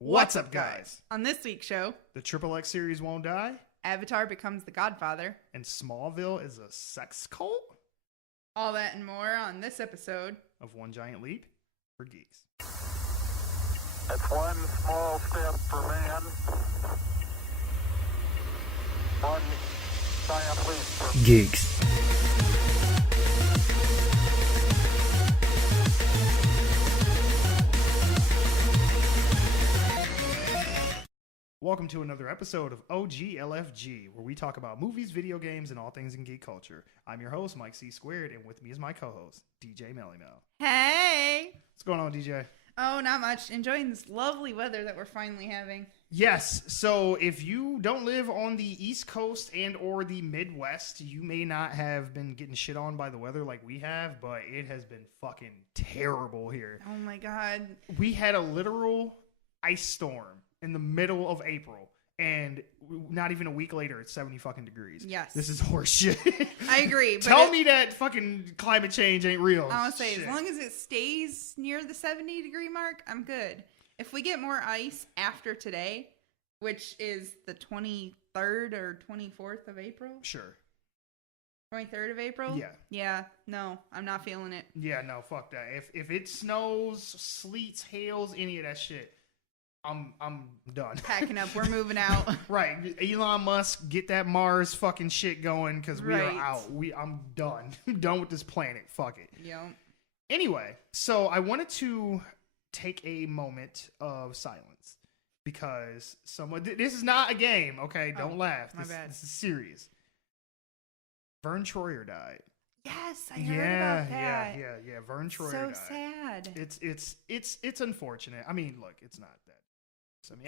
What's up, guys? On this week's show, The XXX series won't die, Avatar becomes the Godfather. and Smallville is a sex cult All that and more on this episode. of One Giant Leap for Geeks. It's one small step for man, one giant leap for Geeks. Welcome to another episode of OGLFG, where we talk about movies, video games, and all things in geek culture. I'm your host, Mike C. Squared, and with me is my co-host, DJ Melly Mel. Hey! What's going on, DJ? Oh, not much. Enjoying this lovely weather that we're finally having. Yes, so if you don't live on the East Coast and or the Midwest, you may not have been getting shit on by the weather like we have, but it has been fucking terrible here. Oh my god. We had a literal ice storm in the middle of April, and not even a week later, it's 70 fucking degrees. Yes. This is horse shit. I agree. But Tell me that fucking climate change ain't real. I would say, Shit. as long as it stays near the 70-degree mark, I'm good. If we get more ice after today, which is the 23rd or 24th of April? Sure. 23rd of April? Yeah. Yeah. No, I'm not feeling it. Yeah, no, fuck that. If it snows, sleets, hails, any of that shit, I'm done. Packing up. We're moving out. Right. Elon Musk, get that Mars fucking shit going, because we are Right. out. I'm done. I'm done with this planet. Fuck it. Yep. Anyway, so I wanted to take a moment of silence because this is not a game, okay? Don't laugh. my bad. This is serious. Vern Troyer died. Yes, I heard about that. Yeah. Vern Troyer So died. sad. It's unfortunate. I mean, look, it's not that.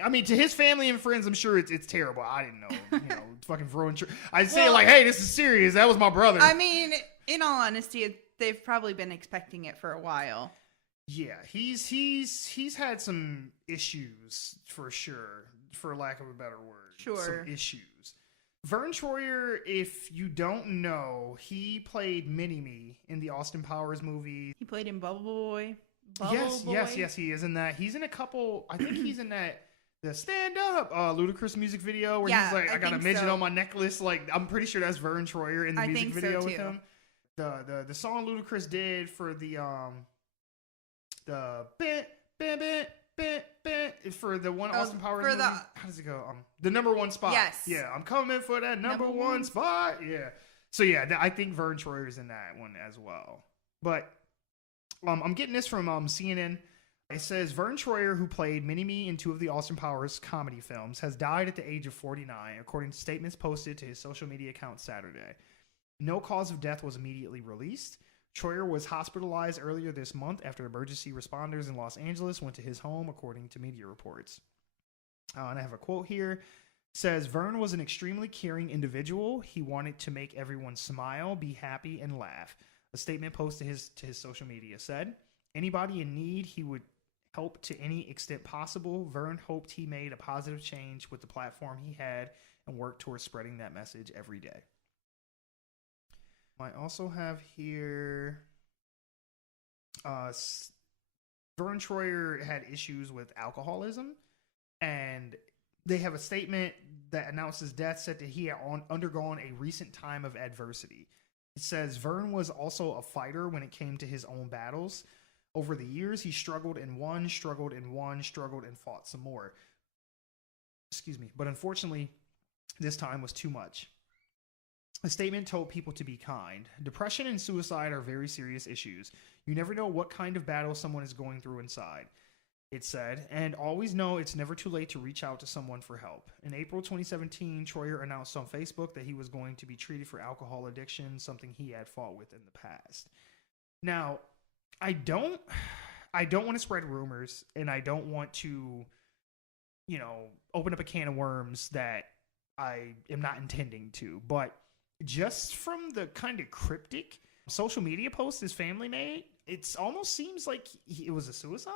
I mean, to his family and friends, I'm sure it's terrible. I didn't know, fucking Vern Troyer. I say it like, hey, this is serious. That was my brother. I mean, in all honesty, they've probably been expecting it for a while. Yeah, he's had some issues for sure, for lack of a better word. Sure. Some issues. Vern Troyer, if you don't know, he played Mini-Me in the Austin Powers movie. He played in Bubble Boy. Yes, he is in that. He's in a couple, I think he's in that, the Stand Up Ludacris music video where he's like, I got a midget on my necklace. Like, I'm pretty sure that's Vern Troyer in the music video with him. The song Ludacris did for the for the one Austin Powers movie. How does it go? The number one spot. Yes. Yeah, I'm coming for that number one spot. Yeah. So yeah, I think Vern Troyer is in that one as well. But I'm getting this from CNN. It says Vern Troyer, who played Mini-Me in two of the Austin Powers comedy films, has died at the age of 49, according to statements posted to his social media account Saturday. No cause of death was immediately released. Troyer was hospitalized earlier this month after emergency responders in Los Angeles went to his home, according to media reports. And I have a quote here. It says, Vern was an extremely caring individual. He wanted to make everyone smile, be happy, and laugh. A statement posted to his social media said, anybody in need, he would help to any extent possible. Vern hoped he made a positive change with the platform he had and worked towards spreading that message every day. I also have here Vern Troyer had issues with alcoholism, and they have a statement that announced his death, said that he had undergone a recent time of adversity. It says Vern was also a fighter when it came to his own battles. Over the years, he struggled and won, struggled and won, struggled and fought some more. Excuse me. But unfortunately, this time was too much. The statement told people to be kind. Depression and suicide are very serious issues. You never know what kind of battle someone is going through inside, it said, and always know it's never too late to reach out to someone for help. In April 2017, Troyer announced on Facebook that he was going to be treated for alcohol addiction, something he had fought with in the past. Now, I don't want to spread rumors, and I don't want to, open up a can of worms that I am not intending to, but just from the kind of cryptic social media post his family made, it almost seems like it was a suicide.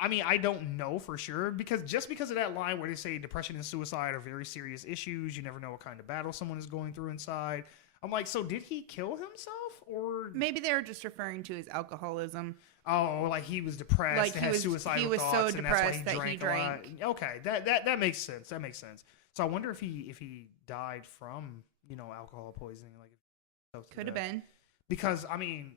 I mean, I don't know for sure, because of that line where they say depression and suicide are very serious issues. You never know what kind of battle someone is going through inside. I'm like, so did he kill himself or Maybe they were just referring to his alcoholism. oh, like he was depressed Like and he had was- suicidal he was so thoughts and that's why depressed that he a lot. Okay, that makes sense. That makes sense. So I wonder if he died from, you know, alcohol poisoning, like Could have been. because I mean,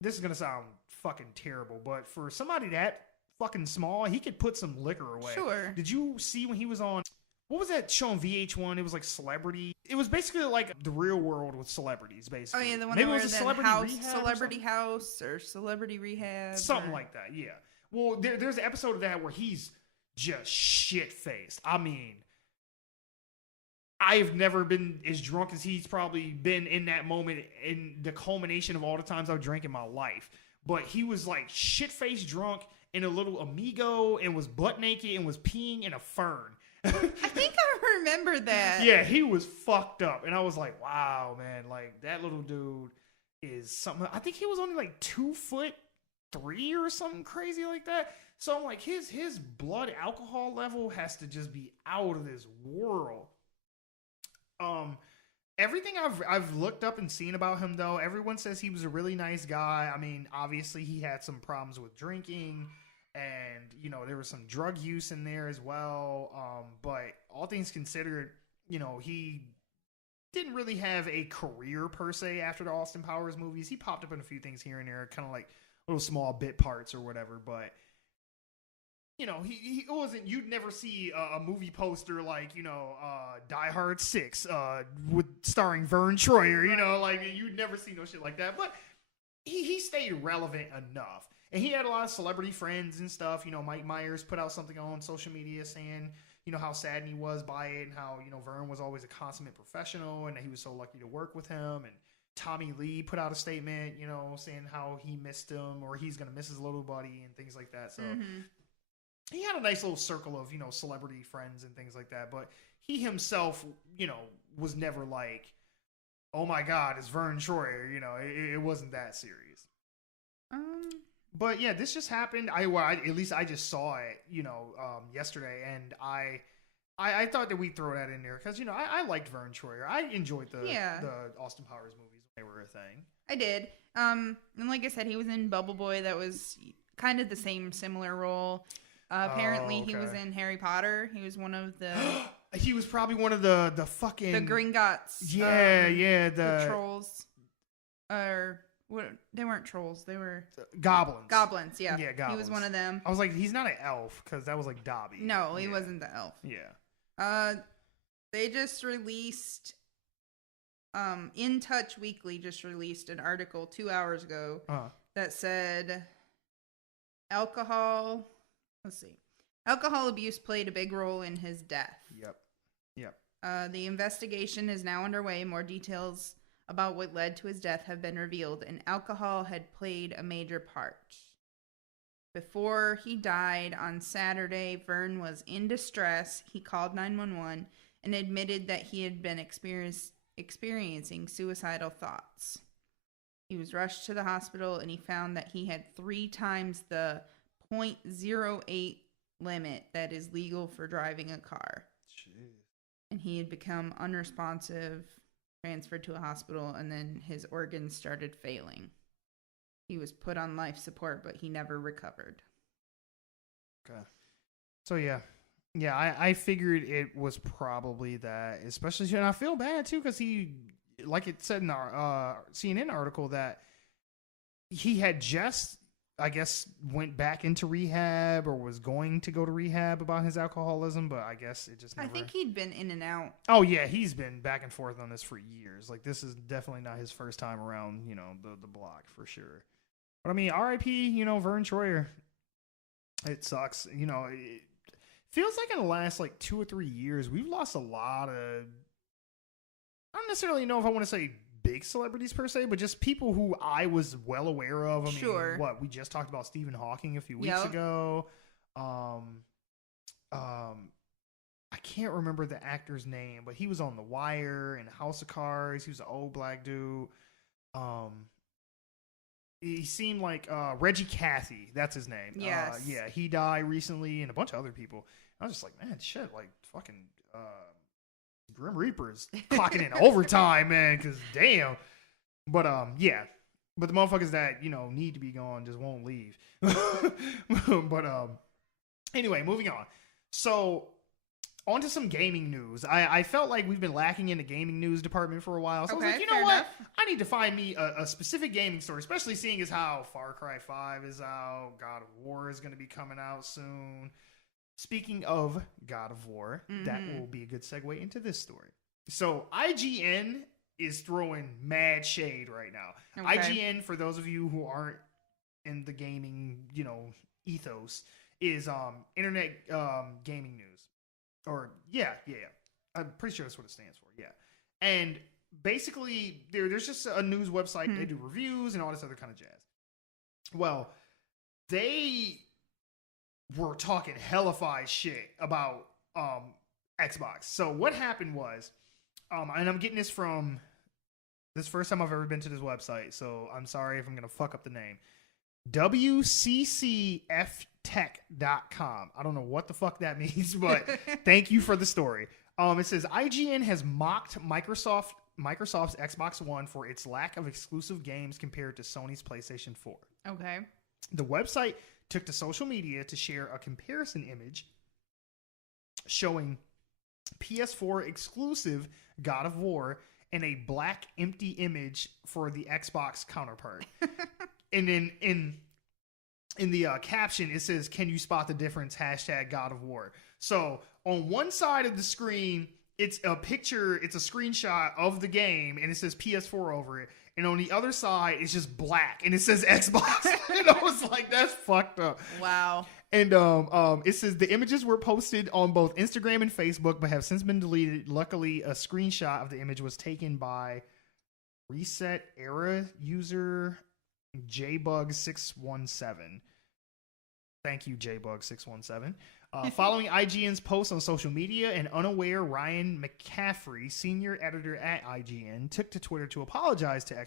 this is gonna sound fucking terrible, but for somebody that fucking small, he could put some liquor away. Sure. Did you see when he was on? What was that show on VH1? It was like Celebrity. It was basically like The Real World with celebrities, Oh basically. yeah, the one Maybe that it was a was Celebrity house, Rehab or Celebrity something? House or Celebrity Rehab, Something or- like that. Yeah. Well, there's an episode of that where he's just shit faced. I mean, I've never been as drunk as he's probably been in that moment, in the culmination of all the times I've drank in my life. But he was like shit faced drunk in a little Amigo and was butt naked and was peeing in a fern. I think I remember that. Yeah, he was fucked up. And I was like, wow, man, like that little dude is something. I think he was only like 2'3" or something crazy like that. So I'm like, his blood alcohol level has to just be out of this world. Everything I've looked up and seen about him, though, everyone says he was a really nice guy. I mean, obviously he had some problems with drinking, and you know there was some drug use in there as well. But all things considered, you know, he didn't really have a career per se after the Austin Powers movies. He popped up in a few things here and there, kind of like little small bit parts or whatever, but. You know, he wasn't. You'd never see a movie poster like, you know, Die Hard 6 with starring Vern Troyer. You know, like you'd never see no shit like that. But he stayed relevant enough, and he had a lot of celebrity friends and stuff. You know, Mike Myers put out something on social media saying, you know, how saddened he was by it, and how, you know, Vern was always a consummate professional, and that he was so lucky to work with him. And Tommy Lee put out a statement, you know, saying how he missed him, or he's gonna miss his little buddy and things like that. So. Mm-hmm. He had a nice little circle of, you know, celebrity friends and things like that, but he himself, you know, was never like, oh my God, it's Vern Troyer. You know, it wasn't that serious. But yeah, this just happened. At least I just saw it, you know, yesterday, and I thought that we'd throw that in there because, you know, I liked Vern Troyer. I enjoyed the Austin Powers movies when they were a thing. I did. And like I said, he was in Bubble Boy. That was kind of the same similar role. Apparently, he was in Harry Potter. He was one of the. He was probably one of the fucking the Gringotts. The trolls. Or what? They weren't trolls. They were goblins. Goblins. Yeah. Yeah, goblins. He was one of them. I was like, he's not an elf because that was like Dobby. No, he wasn't the elf. Yeah. They just released. In Touch Weekly just released an article 2 hours ago that said alcohol abuse played a big role in his death. Yep. The investigation is now underway. More details about what led to his death have been revealed, and alcohol had played a major part. Before he died on Saturday, Vern was in distress. He called 911 and admitted that he had been experiencing suicidal thoughts. He was rushed to the hospital, and he found that he had 3 times the .08 limit that is legal for driving a car. Jeez. And he had become unresponsive, transferred to a hospital, and then his organs started failing. He was put on life support, but he never recovered. Okay. So yeah, I figured it was probably that, especially, and I feel bad too because he, like it said in our CNN article, that he had just, I guess, went back into rehab or was going to go to rehab about his alcoholism, but I guess it just never. I think he'd been in and out. Oh yeah, he's been back and forth on this for years. Like, this is definitely not his first time around, you know, the block for sure. But I mean, R.I.P., you know, Vern Troyer. It sucks. You know, it feels like in the last like 2 or 3 years, we've lost a lot of, I don't necessarily know if I want to say big celebrities per se, but just people who I was well aware of. I mean, Sure. we just talked about Stephen Hawking a few weeks ago. I can't remember the actor's name, but he was on The Wire and House of Cards. He was an old black dude. He seemed like Reggie Cathy. That's his name. Yes. Yeah, he died recently, and a bunch of other people. I was just like, man, shit, like fucking Grim Reaper's clocking in overtime, man, because damn. But yeah. But the motherfuckers that, need to be gone just won't leave. But anyway, moving on. So on to some gaming news. I felt like we've been lacking in the gaming news department for a while. So I was like, you know what? I need to find me a specific gaming story, especially seeing as how Far Cry 5 is out, God of War is going to be coming out soon. Speaking of God of War, that will be a good segue into this story. So IGN is throwing mad shade right now. Okay. IGN, for those of you who aren't in the gaming, ethos, is internet gaming news. Or yeah. I'm pretty sure that's what it stands for. Yeah. And basically there's just a news website. They do reviews and all this other kind of jazz. Well, they were talking hellified shit about Xbox. So what happened was, and I'm getting this from this first time I've ever been to this website, so I'm sorry if I'm gonna fuck up the name. WCCFtech.com. I don't know what the fuck that means, but thank you for the story. It says IGN has mocked Microsoft's Xbox One for its lack of exclusive games compared to Sony's PlayStation 4. Okay. The website took to social media to share a comparison image showing PS4 exclusive God of War and a black empty image for the Xbox counterpart. And then in the caption, it says, "Can you spot the difference? # God of War." So on one side of the screen, it's a picture, it's a screenshot of the game, and it says PS4 over it. And on the other side, it's just black, and it says Xbox. And I was like, that's fucked up. Wow. And it says the images were posted on both Instagram and Facebook, but have since been deleted. Luckily, a screenshot of the image was taken by Reset Era user JBug617. Thank you, JBug617. Following IGN's post on social media, an unaware Ryan McCaffrey, senior editor at IGN, took to Twitter to apologize to the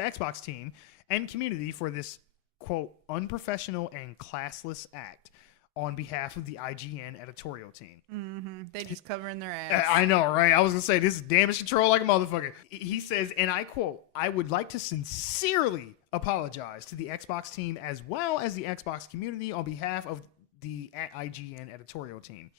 Xbox team and community for this, quote, unprofessional and classless act on behalf of the IGN editorial team. They just covering their ass. I know, right? I was going to say, this is damage control like a motherfucker. He says, and I quote, "I would like to sincerely apologize to the Xbox team as well as the Xbox community on behalf of the IGN editorial team."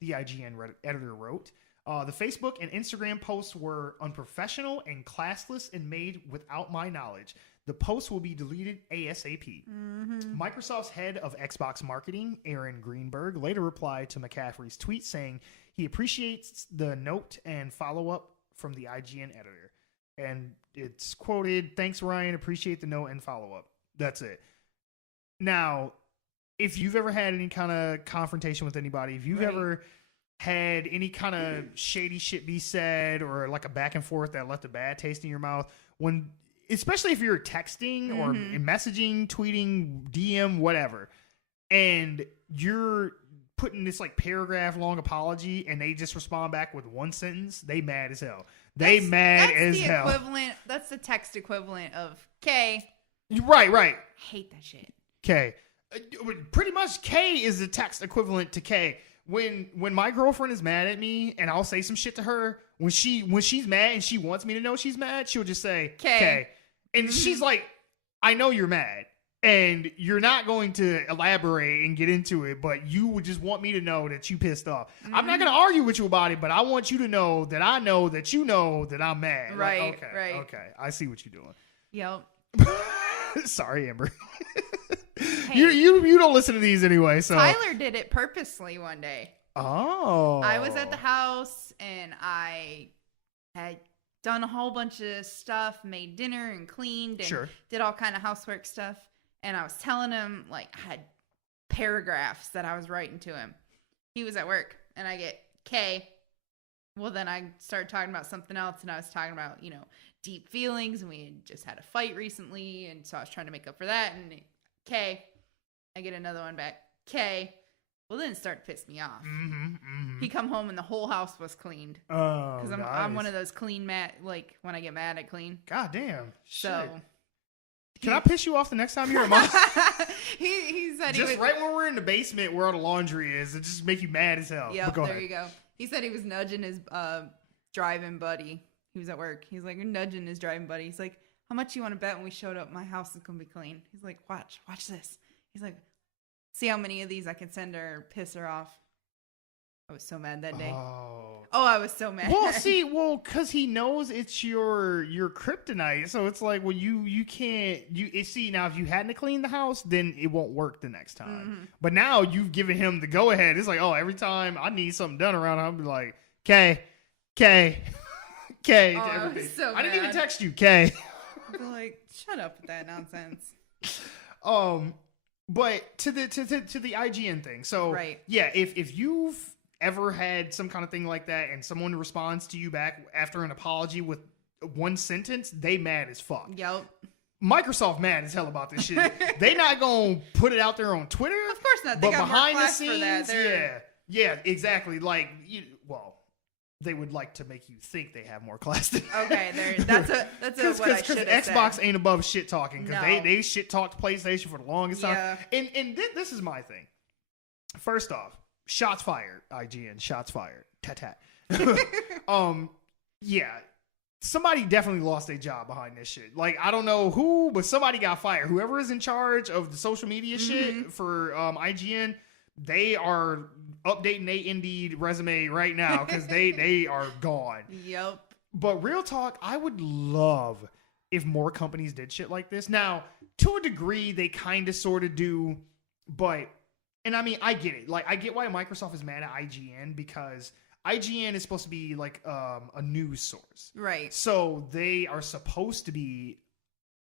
The IGN editor wrote, "The Facebook and Instagram posts were unprofessional and classless and made without my knowledge. The post will be deleted ASAP." Microsoft's head of Xbox marketing, Aaron Greenberg, later replied to McCaffrey's tweet saying he appreciates the note and follow-up from the IGN editor. And it's quoted, "Thanks, Ryan. Appreciate the note and follow-up." That's it. Now, if you've ever had any kind of confrontation with anybody, if you've ever had any kind of shady shit be said or like a back and forth that left a bad taste in your mouth, especially if you're texting or messaging, tweeting, DM, whatever, and you're putting this like paragraph long apology and they just respond back with one sentence, they mad as hell. That's the hell. That's the text equivalent of K. Right. I hate that shit. K. Pretty much K is the text equivalent to K. When my girlfriend is mad at me and I'll say some shit to her, when she's mad and she wants me to know she's mad, she'll just say K. And she's like, "I know you're mad and you're not going to elaborate and get into it, but you would just want me to know that you pissed off. I'm not going to argue with you about it, but I want you to know that I know that you know that I'm mad." Right, like, right. Okay, I see what you're doing. Yep. Sorry, Amber. Hey, you don't listen to these anyway, so. Tyler did it purposely one day. Oh. I was at the house and I had done a whole bunch of stuff, made dinner and cleaned and did all kind of housework stuff. And I was telling him, like, I had paragraphs that I was writing to him. He was at work and I get K. Well, then I started talking about something else and I was talking about, deep feelings, and we had just had a fight recently. And so I was trying to make up for that. And K. I get another one back. K. Well, then it started to piss me off. He come home and the whole house was cleaned. Oh, because I'm one of those clean like when I get mad, I clean. God damn. So. Shit. Can I piss you off the next time you're at my he said just right when we're in the basement where all the laundry is, it just make you mad as hell. Yep, but go there ahead. you go. He said he was nudging his driving buddy. He was at work. He's like nudging his driving buddy. He's like, how much you want to bet when we showed up, my house is going to be clean? He's like, watch this. He's like, see how many of these I can send her, piss her off. I was so mad that day. Oh, I was so mad. Well, because he knows it's your kryptonite. So it's like, well, you can't, see, now if you hadn't cleaned the house, then it won't work the next time. Mm-hmm. But now you've given him the go ahead. It's like, oh, every time I need something done around, I'll be like, K. To everything. So I didn't even text you, K. I'd be like, shut up with that nonsense. But to the IGN thing. So right. Yeah, if you've ever had some kind of thing like that and someone responds to you back after an apology with one sentence, they mad as fuck. Yep. Microsoft mad as hell about this shit. They not gonna put it out there on Twitter. Of course not. They but got behind more the class scenes, for that. Yeah, exactly. Like, they would like to make you think they have more class than okay. That's what I should have said. Xbox ain't above shit talking because No. they shit talked PlayStation for the longest time. And this is my thing. First off, shots fired. IGN, shots fired. Tat. Yeah. Somebody definitely lost their job behind this shit. Like, I don't know who, but somebody got fired. Whoever is in charge of the social media shit for IGN, they are updating their Indeed resume right now because they are gone. Yep. But real talk, I would love if more companies did shit like this. Now, to a degree, they kind of sort of do, but, and I mean, I get it. Like, I get why Microsoft is mad at IGN because IGN is supposed to be like a news source. Right. So they are supposed to be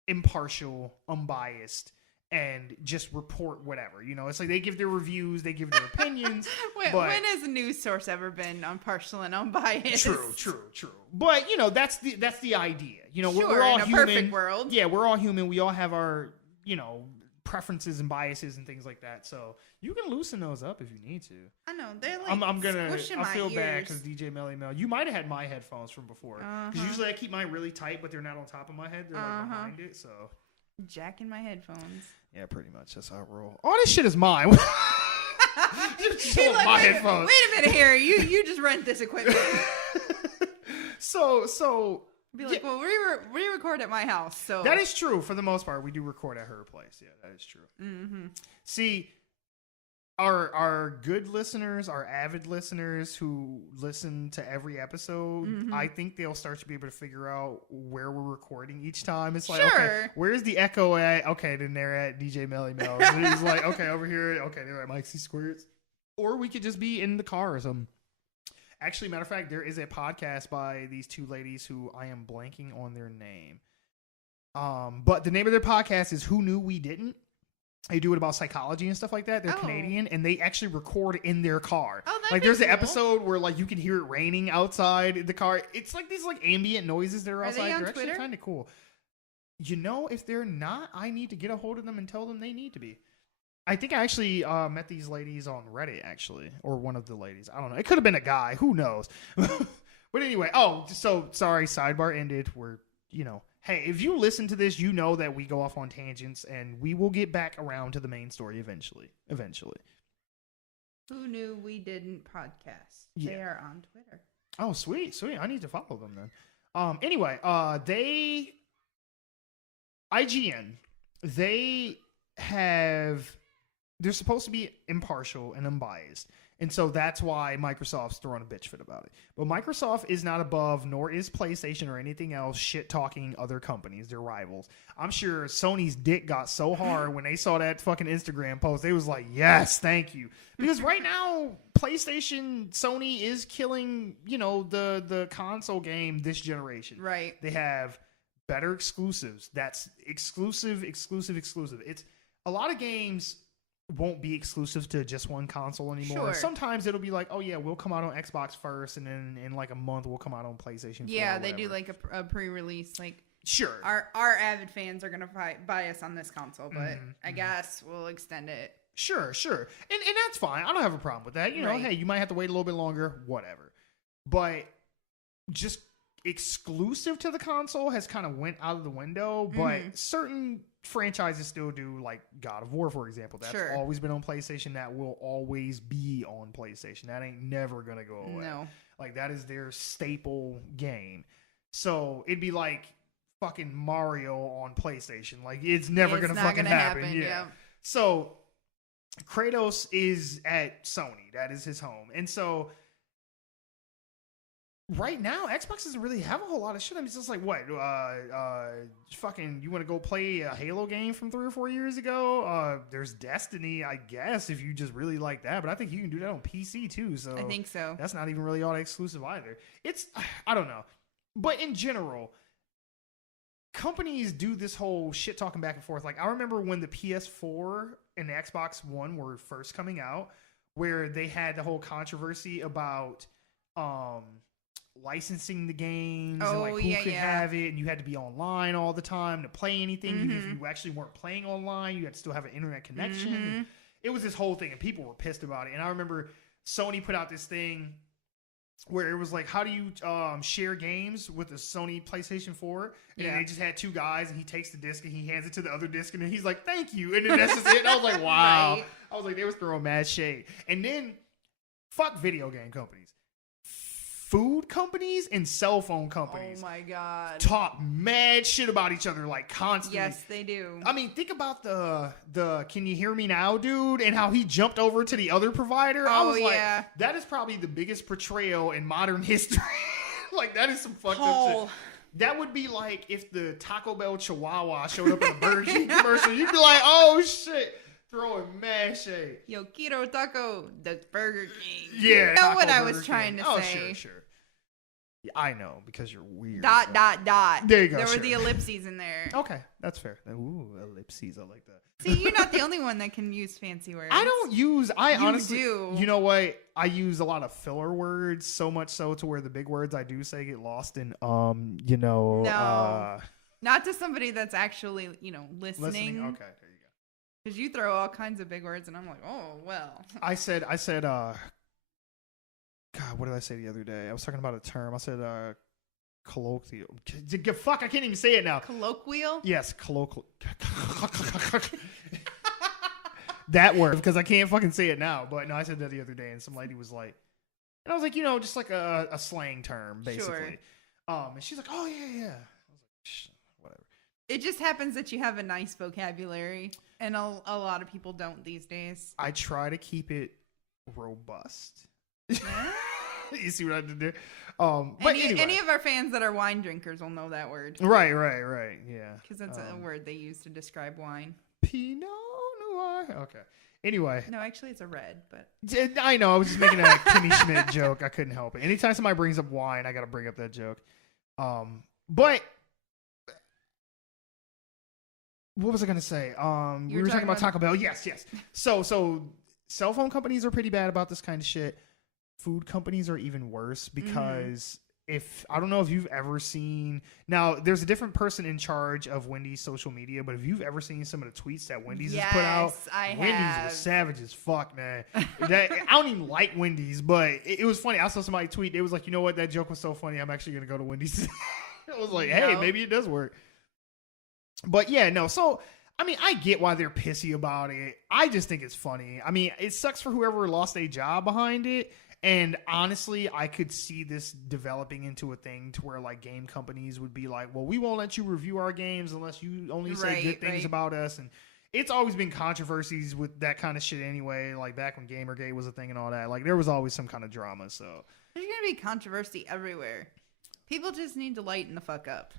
impartial, unbiased, and just report whatever. You know, it's like they give their reviews, they give their opinions. When has a news source ever been impartial and unbiased? True. But, you know, that's the idea. You know, sure, we're all in a human. Perfect world. Yeah, we're all human. We all have our, you know, preferences and biases and things like that. So you can loosen those up if you need to. I know. They're like I feel bad because because DJ Melly Mel. You might have had my headphones from before. Because usually I keep mine really tight, but they're not on top of my head. They're like behind it. So jacking my headphones. Yeah, pretty much. That's how I roll. All this shit is mine. He's like, my wait headphones. a minute here. You just rent this equipment. So be like, well, we record at my house, so that is true for the most part. We do record at her place. Yeah, that is true. Mm-hmm. See, our good listeners, our avid listeners who listen to every episode, I think they'll start to be able to figure out where we're recording each time. It's like, okay, where's the echo at? Okay, then they're at DJ Melly Mel. So he's like, okay, over here. Okay, they're at Mike C. Squares. Or we could just be in the car or something. Actually, matter of fact, there is a podcast by these two ladies who I am blanking on their name. But the name of their podcast is Who Knew We Didn't? They do it about psychology and stuff like that. They're Canadian, and they actually record in their car. Oh, like there's an episode where like you can hear it raining outside the car. It's like these like ambient noises that are outside. They on they're Twitter? Actually kind of cool. You know, if they're not, I need to get a hold of them and tell them they need to be. I think I actually met these ladies on Reddit, actually, or one of the ladies. I don't know. It could have been a guy. Who knows? But anyway, so sorry. Sidebar ended. We're, hey, if you listen to this, you know that we go off on tangents, and we will get back around to the main story eventually. Who Knew We Didn't podcast. Yeah. They are on Twitter. Oh, sweet. I need to follow them then. Anyway, IGN, they're supposed to be impartial and unbiased. And so that's why Microsoft's throwing a bitch fit about it. But Microsoft is not above, nor is PlayStation or anything else shit-talking other companies, their rivals. I'm sure Sony's dick got so hard when they saw that fucking Instagram post. They was like, yes, thank you. Because right now, PlayStation, Sony is killing, the console game this generation. Right. They have better exclusives. That's exclusive. It's a lot of games won't be exclusive to just one console anymore. Sure. Sometimes it'll be like, oh yeah, we'll come out on Xbox first, and then in like a month we'll come out on PlayStation 4. Yeah, they do like a pre-release. Like, sure, our avid fans are gonna buy us on this console, but I guess we'll extend it. Sure, and that's fine. I don't have a problem with that. Right. Hey, you might have to wait a little bit longer, whatever. But just exclusive to the console has kind of went out of the window. But certain franchises still do, like God of War, for example. That's Sure. always been on PlayStation. That will always be on PlayStation. That ain't never going to go away. No. Like, that is their staple game. So it'd be like fucking Mario on PlayStation. Like, it's never going to fucking happen. Yeah. So Kratos is at Sony. That is his home. And so right now, Xbox doesn't really have a whole lot of shit. I mean, it's just like, what? Fucking, you want to go play a Halo game from 3 or 4 years ago? There's Destiny, I guess, if you just really like that. But I think you can do that on PC too. So I think so. that's not even really all exclusive either. It's, I don't know. But in general, companies do this whole shit talking back and forth. Like, I remember when the PS4 and the Xbox One were first coming out, where they had the whole controversy about licensing the games and like who could have it, and you had to be online all the time to play anything. Even if you actually weren't playing online, you had to still have an internet connection. It was this whole thing, and people were pissed about it. And I remember Sony put out this thing where it was like, how do you share games with a Sony PlayStation 4? And then they just had 2 guys, and he takes the disc and he hands it to the other disc, and then he's like, thank you. And then that's just it. And I was like, wow. Right. I was like, they was throwing mad shade. And then fuck video game companies. Food companies and cell phone companies. Oh my God. Talk mad shit about each other like constantly. Yes, they do. I mean, think about the Can You Hear Me Now dude and how he jumped over to the other provider. I was like, that is probably the biggest portrayal in modern history. Like, that is some fucked up shit. That would be like if the Taco Bell Chihuahua showed up in a Burger King commercial. You'd be like, oh shit. Throwing mad shade. Yo quiero taco, the Burger King. Yeah. You know what I was trying to say. Sure. Yeah, I know, because you're weird. Dot. There you go. There were the ellipses in there. Okay, that's fair. Ooh, ellipses. I like that. See, you're not the only one that can use fancy words. I honestly do. You know what? I use a lot of filler words, so much so to where the big words I do say get lost in, No. Not to somebody that's actually, listening. Okay. Because you throw all kinds of big words, and I'm like, oh, well. I said, God, what did I say the other day? I was talking about a term. I said, colloquial. Fuck, I can't even say it now. Colloquial? Yes, colloquial. That word, because I can't fucking say it now. But no, I said that the other day, and some lady was like, and I was like, just like a slang term, basically. Sure. And she's like, oh, yeah. I was like, whatever. It just happens that you have a nice vocabulary. And a lot of people don't these days. I try to keep it robust. You see what I did there? But anyway. Any of our fans that are wine drinkers will know that word. Right. Yeah. Because that's a word they use to describe wine. Pinot Noir. Okay. Anyway. No, actually, it's a red. But I know. I was just making a Kimmy Schmidt joke. I couldn't help it. Anytime somebody brings up wine, I got to bring up that joke. But what was I going to say? We were talking about Taco Bell. Yes. So cell phone companies are pretty bad about this kind of shit. Food companies are even worse because I don't know if you've ever seen, now there's a different person in charge of Wendy's social media, but if you've ever seen some of the tweets that Wendy's has put out, Wendy's was savage as fuck, man. I don't even like Wendy's, but it was funny. I saw somebody tweet, it was like, you know what, that joke was so funny, I'm actually going to go to Wendy's. I was like, hey, maybe it does work. But yeah, no. So, I mean, I get why they're pissy about it. I just think it's funny. I mean, it sucks for whoever lost a job behind it. And honestly, I could see this developing into a thing to where like game companies would be like, well, we won't let you review our games unless you only say good things about us. And it's always been controversies with that kind of shit anyway. Like back when Gamergate was a thing and all that, like there was always some kind of drama. So there's going to be controversy everywhere. People just need to lighten the fuck up.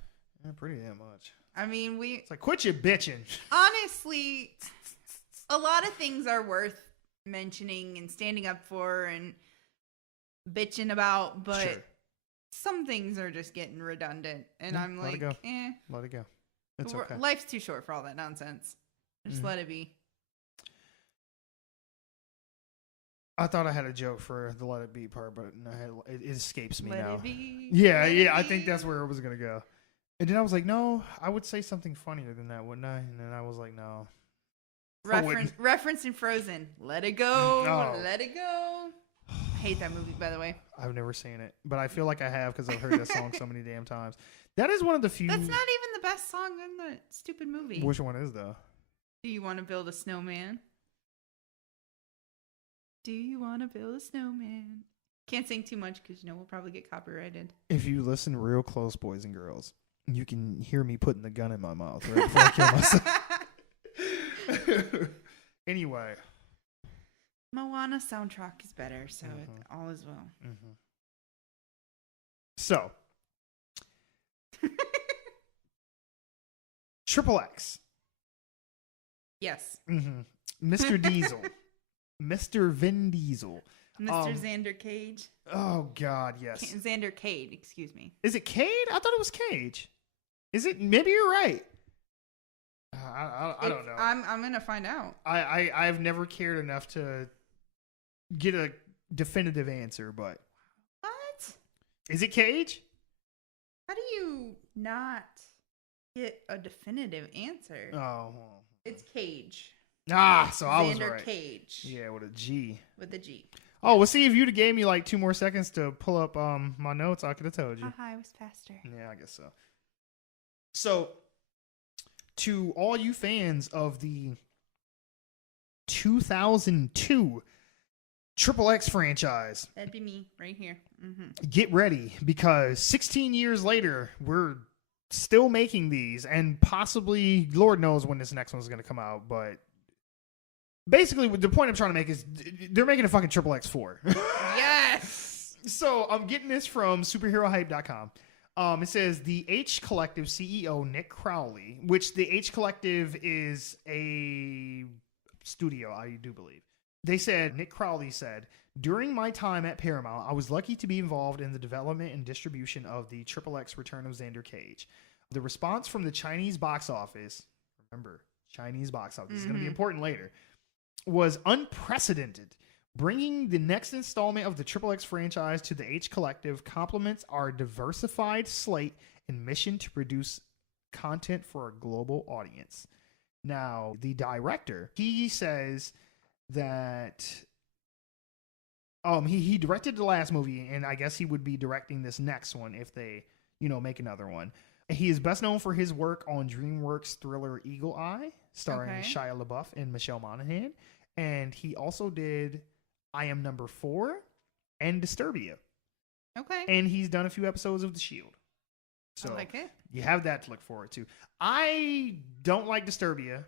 Yeah, pretty damn much. I mean, it's like, quit your bitching. Honestly, a lot of things are worth mentioning and standing up for and bitching about, but some things are just getting redundant. And I'm like, let it go. It's okay. Life's too short for all that nonsense. Just let it be. I thought I had a joke for the let it be part, but it escapes me now. Let it be. Yeah, I think that's where it was going to go. And then I was like, no, I would say something funnier than that, wouldn't I? And then I was like, no. Referencing Frozen. Let it go. Let it go. I hate that movie, by the way. I've never seen it, but I feel like I have because I've heard that song so many damn times. That is one of the few. That's not even the best song in the stupid movie. Which one is though? Do you want to build a snowman? Do you want to build a snowman? Can't sing too much because, we'll probably get copyrighted. If you listen real close, boys and girls, you can hear me putting the gun in my mouth right before I kill myself. Anyway. Moana soundtrack is better, so all is well. Mm-hmm. So. XXX. Yes. Mm-hmm. Mr. Diesel. Mr. Vin Diesel. Mr. Xander Cage. Oh, God, yes. Xander Cade, excuse me. Is it Cade? I thought it was Cage. Is it? Maybe you're right. I don't know. I'm going to find out. I've never cared enough to get a definitive answer, but. What? Is it Cage? How do you not get a definitive answer? Oh. It's Cage. Ah, so I was Xander right. Cage. Yeah, with a G. With a G. Oh, well, see, if you'd have gave me like 2 more seconds to pull up my notes, I could have told you. I was faster. Yeah, I guess so. So, to all you fans of the 2002 XXX franchise, That'd be me right here. Mm-hmm. get ready, because 16 years later, we're still making these, and possibly, Lord knows when this next one's going to come out, but basically, the point I'm trying to make is they're making a fucking XXX 4. Yes! So, I'm getting this from superherohype.com. It says the H Collective CEO, Nick Crowley, which the H Collective is a studio, I do believe. They said, Nick Crowley said, during my time at Paramount, I was lucky to be involved in the development and distribution of the XXX Return of Xander Cage. The response from the Chinese box office, remember, Chinese box office, is going to be important later, was unprecedented. Bringing the next installment of the XXX franchise to the H Collective complements our diversified slate and mission to produce content for a global audience. Now, the director, he says that he directed the last movie, and I guess he would be directing this next one if they, make another one. He is best known for his work on DreamWorks thriller Eagle Eye, starring Shia LaBeouf and Michelle Monaghan, and he also did I Am Number 4 and Disturbia. Okay. And he's done a few episodes of The Shield. So I like it. You have that to look forward to. I don't like Disturbia.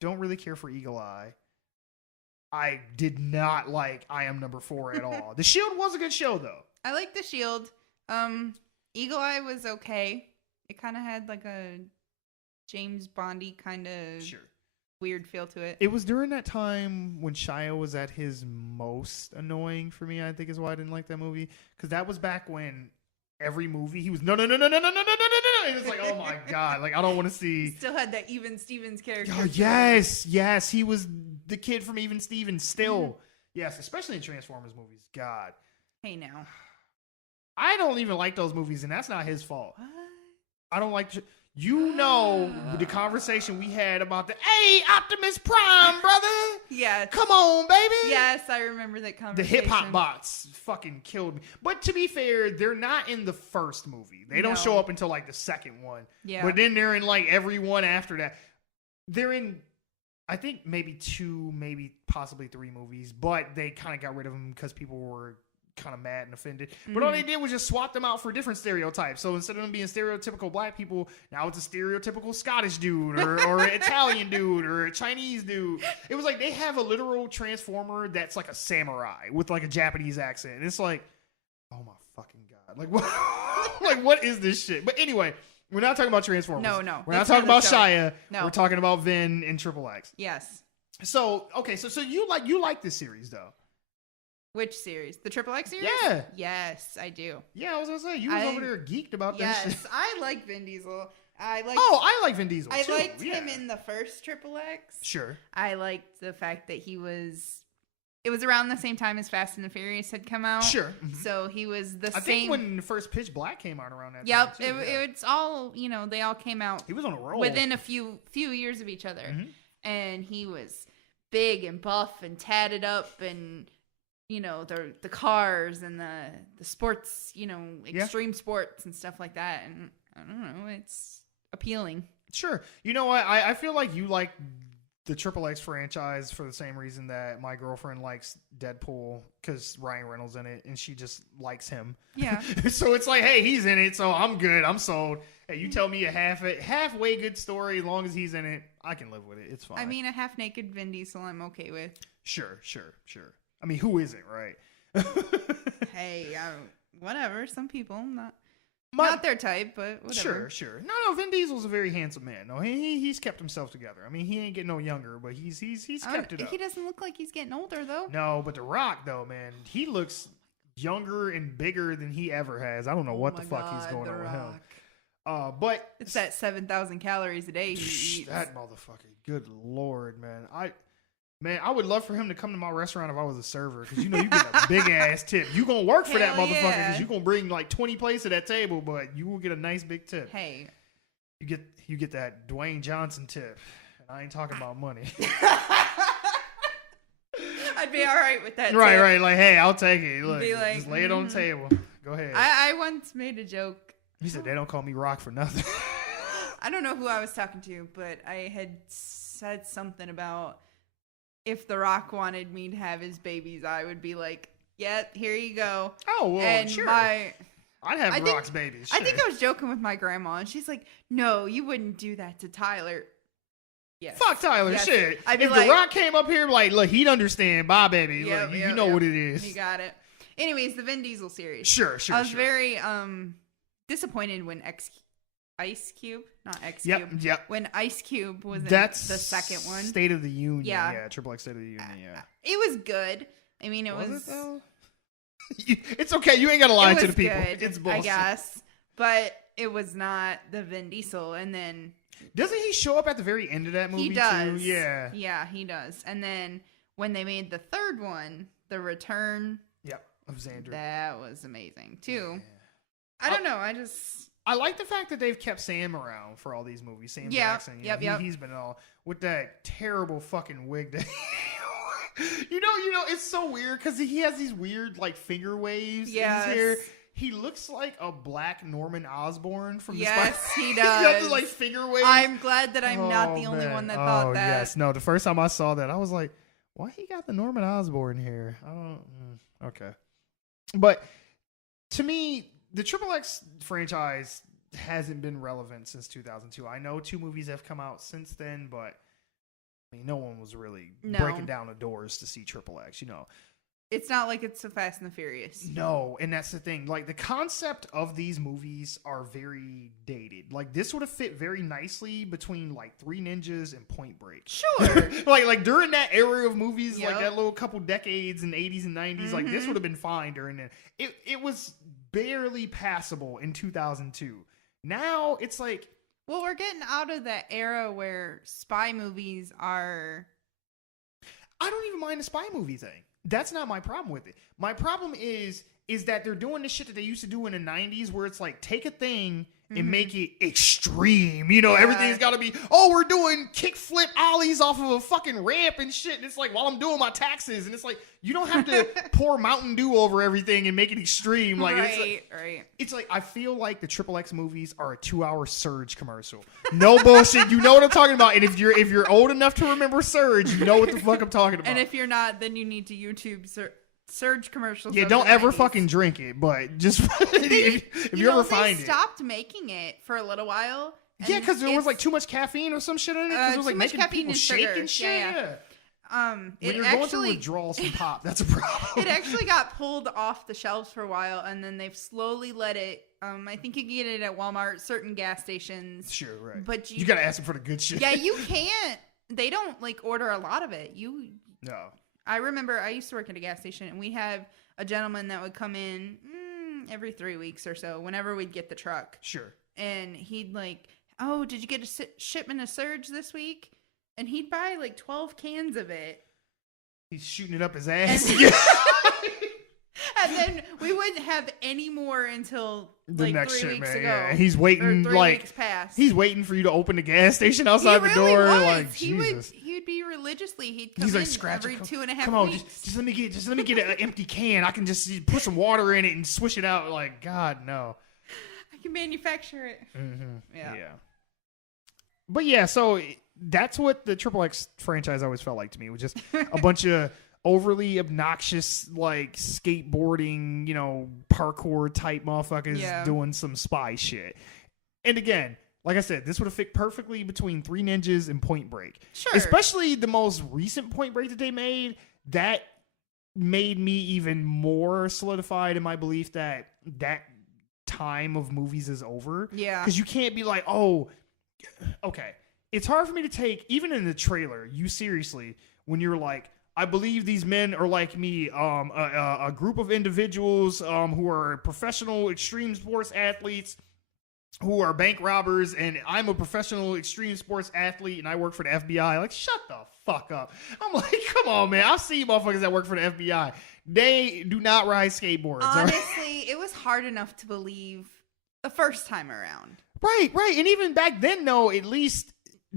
Don't really care for Eagle Eye. I did not like I Am Number 4 at all. The Shield was a good show, though. I like The Shield. Eagle Eye was okay. It kind of had like a James Bondy kind of weird feel to it. It was during that time when Shia was at his most annoying for me, I think is why I didn't like that movie. Because that was back when every movie he was no. And it's like, oh my God. Like, I don't want to see. He still had that Even Stevens character. Oh, yes. He was the kid from Even Stevens still. Mm-hmm. Yes, especially in Transformers movies. God. Hey, now. I don't even like those movies, and that's not his fault. What? I don't like... the conversation we had about hey, Optimus Prime, brother. Yes. Come on, baby. Yes, I remember that conversation. The hip-hop bots fucking killed me. But to be fair, they're not in the first movie. They don't show up until, like, the second one. Yeah. But then they're in, like, every one after that. They're in, I think, maybe 2, maybe possibly 3 movies. But they kind of got rid of them because people were kind of mad and offended. But all they did was just swap them out for different stereotypes. So instead of them being stereotypical black people, now it's a stereotypical Scottish dude or an Italian dude or a Chinese dude. It was like they have a literal transformer that's like a samurai with like a Japanese accent. And it's like, oh my fucking God. Like, what, like, what is this shit? But anyway, we're not talking about Transformers. No. We're not talking about Shia. No. We're talking about Vin and XXX. Yes. So, okay, so you like this series though. Which series? The XXX series? Yeah. Yes, I do. Yeah, I was gonna say you was over there geeked about that shit. Yes, I like Vin Diesel. I like Vin Diesel. I too. liked him in the first XXX. Sure. I liked the fact that it was around the same time as Fast and the Furious had come out. Sure. Mm-hmm. So he was the same. I think when the first Pitch Black came out around that time. Yep. Too, It's all, they all came out. He was on a roll. Within a few years of each other. Mm-hmm. And he was big and buff and tatted up and, the cars and the sports, extreme sports and stuff like that. And I don't know, appealing. Sure. You know what? I feel like you like the XXX franchise for the same reason that my girlfriend likes Deadpool, because Ryan Reynolds in it, and she just likes him. Yeah. So it's like, hey, he's in it, so I'm good. I'm sold. Hey, you tell me a halfway good story, as long as he's in it, I can live with it. It's fine. I mean, a half-naked Vin Diesel I'm okay with. Sure. I mean, who isn't, right? Hey, whatever. Some people, not their type, but whatever. Sure. No, Vin Diesel's a very handsome man. No, he's kept himself together. I mean, he ain't getting no younger, but he's kept it up. He doesn't look like he's getting older, though. No, but The Rock, though, man, he looks younger and bigger than he ever has. I don't know what the fuck he's going on with him. But it's that 7,000 calories a day he eats. That motherfucker. Good Lord, man. I would love for him to come to my restaurant if I was a server, because you get a big ass tip. You gonna work for that motherfucker, because you gonna bring like 20 plates to that table, but you will get a nice big tip. Hey, you get that Dwayne Johnson tip, and I ain't talking about money. I'd be all right with that. Right. Like, hey, I'll take it. Look, like, just lay it on the table. Go ahead. I once made a joke. He said they don't call me Rock for nothing. I don't know who I was talking to, but I had said something about, if The Rock wanted me to have his babies, I would be like, yeah, here you go. Oh, well, and sure. I'd have Rock's babies. Sure. I think I was joking with my grandma, and she's like, no, you wouldn't do that to Tyler. Yes. Fuck Tyler, yes. shit. I'd be if like, The Rock came up here, like, look, he'd understand. Bye, baby. Yep, you know what it is. You got it. Anyways, the Vin Diesel series. Sure. I was very disappointed when Ice Cube, not X Cube. Yep. When Ice Cube was in That's the second one. State of the Union. Yeah. XXX State of the Union, yeah. It was good. I mean, it was it though? It's okay. You ain't got to lie to the people. Good, it's bullshit. I guess. But it was not the Vin Diesel. And then... Doesn't he show up at the very end of that movie, he does. too? Yeah. Yeah, he does. And then when they made the third one, The Return... Yep, of Xander. That was amazing, too. Yeah. I don't know. I like the fact that they've kept Sam around for all these movies. Sam Jackson. Yep. He's been all with that terrible fucking wig that you know, it's so weird because he has these weird like finger waves in his hair. He looks like a black Norman Osborn from the Yes, he does. He got the like finger waves. I'm glad that I'm not the only one that thought that. Yes. No, the first time I saw that, I was like, why he got the Norman Osborn here? I don't okay. But to me, the XXX franchise hasn't been relevant since 2002. I know 2 movies have come out since then, but I mean, no one was really breaking down the doors to see XXX, you know. It's not like it's so Fast and the Furious. No, and that's the thing. Like, the concept of these movies are very dated. Like, this would have fit very nicely between, like, Three Ninjas and Point Break. Sure. like during that era of movies, like that little couple decades in the 80s and 90s, like, this would have been fine during that. It was barely passable in 2002. Now, it's like... Well, we're getting out of that era where spy movies are... I don't even mind the spy movie thing. That's not my problem with it. My problem is that they're doing the shit that they used to do in the 90s where it's like, take a thing and make it extreme. You know, everything's got to be, we're doing kickflip ollies off of a fucking ramp and shit. And it's like, while I'm doing my taxes. And it's like, you don't have to pour Mountain Dew over everything and make it extreme. Like, it's like, I feel like the XXX movies are a 2-hour Surge commercial. No bullshit. You know what I'm talking about. And if you're old enough to remember Surge, you know what the fuck I'm talking about. And if you're not, then you need to YouTube Surge commercials. Yeah, don't ever fucking drink it, but just if you ever find it. They stopped making it for a little while. Yeah, because there was like too much caffeine or some shit in it. Because it was like making people shake and shit. Yeah. When you're going through withdrawals from pop, that's a problem. It actually got pulled off the shelves for a while, and then they've slowly let it. I think you can get it at Walmart, certain gas stations. Sure, right. But you gotta ask them for the good shit. Yeah, you can't. They don't like order a lot of it. No. I remember I used to work at a gas station, and we have a gentleman that would come in every 3 weeks or so, whenever we'd get the truck. Sure. And he'd like, oh, did you get a shipment of Surge this week? And he'd buy like 12 cans of it. He's shooting it up his ass. And then we wouldn't have any more until the next 3 weeks man, ago. Yeah. He's waiting, weeks past. He's waiting for you to open the gas station outside the door. Was. Like, Jesus. He'd be religiously. He'd come he's like, in scratch every 2.5 weeks. Come on, just let me get an empty can. I can just put some water in it and swish it out. Like, God, no. I can manufacture it. Mm-hmm. Yeah. But yeah, so that's what the XXX franchise always felt like to me. It was just a bunch of overly obnoxious, like skateboarding, parkour type motherfuckers doing some spy shit. And again, like I said, this would have fit perfectly between Three Ninjas and Point Break. Sure. Especially the most recent Point Break that they made. That made me even more solidified in my belief that time of movies is over. Yeah. Because you can't be like, oh, okay. It's hard for me to take, even in the trailer, you seriously, when you're like, I believe these men are like me, a group of individuals who are professional extreme sports athletes who are bank robbers, and I'm a professional extreme sports athlete, and I work for the FBI. Like, shut the fuck up. I'm like, come on, man. I've seen motherfuckers that work for the FBI. They do not ride skateboards. Honestly, it was hard enough to believe the first time around. Right. And even back then, though, at least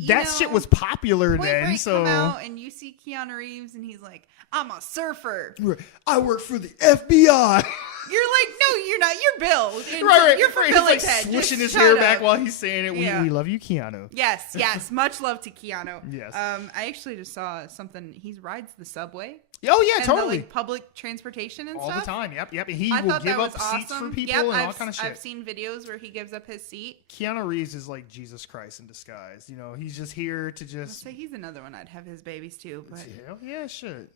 that shit was popular then. Break So come out and you see Keanu Reeves, and he's like, I'm a surfer. I work for the FBI. You're like, no, you're not. You're Bill. Right. You're from He's Bill like and Ted. swishing Just his hair shut back up. while he's saying it. Yeah. We love you, Keanu. Yes. Much love to Keanu. Yes. I actually just saw something. He rides the subway. Oh yeah, and totally. The, public transportation and all stuff. the time. Yep. And he I will thought give that up was seats awesome. for people Yep, and all kind of shit. I've seen videos where he gives up his seat. Keanu Reeves is like Jesus Christ in disguise. He's just here to just. So he's another one. I'd have his babies too. But Hell yeah, shit.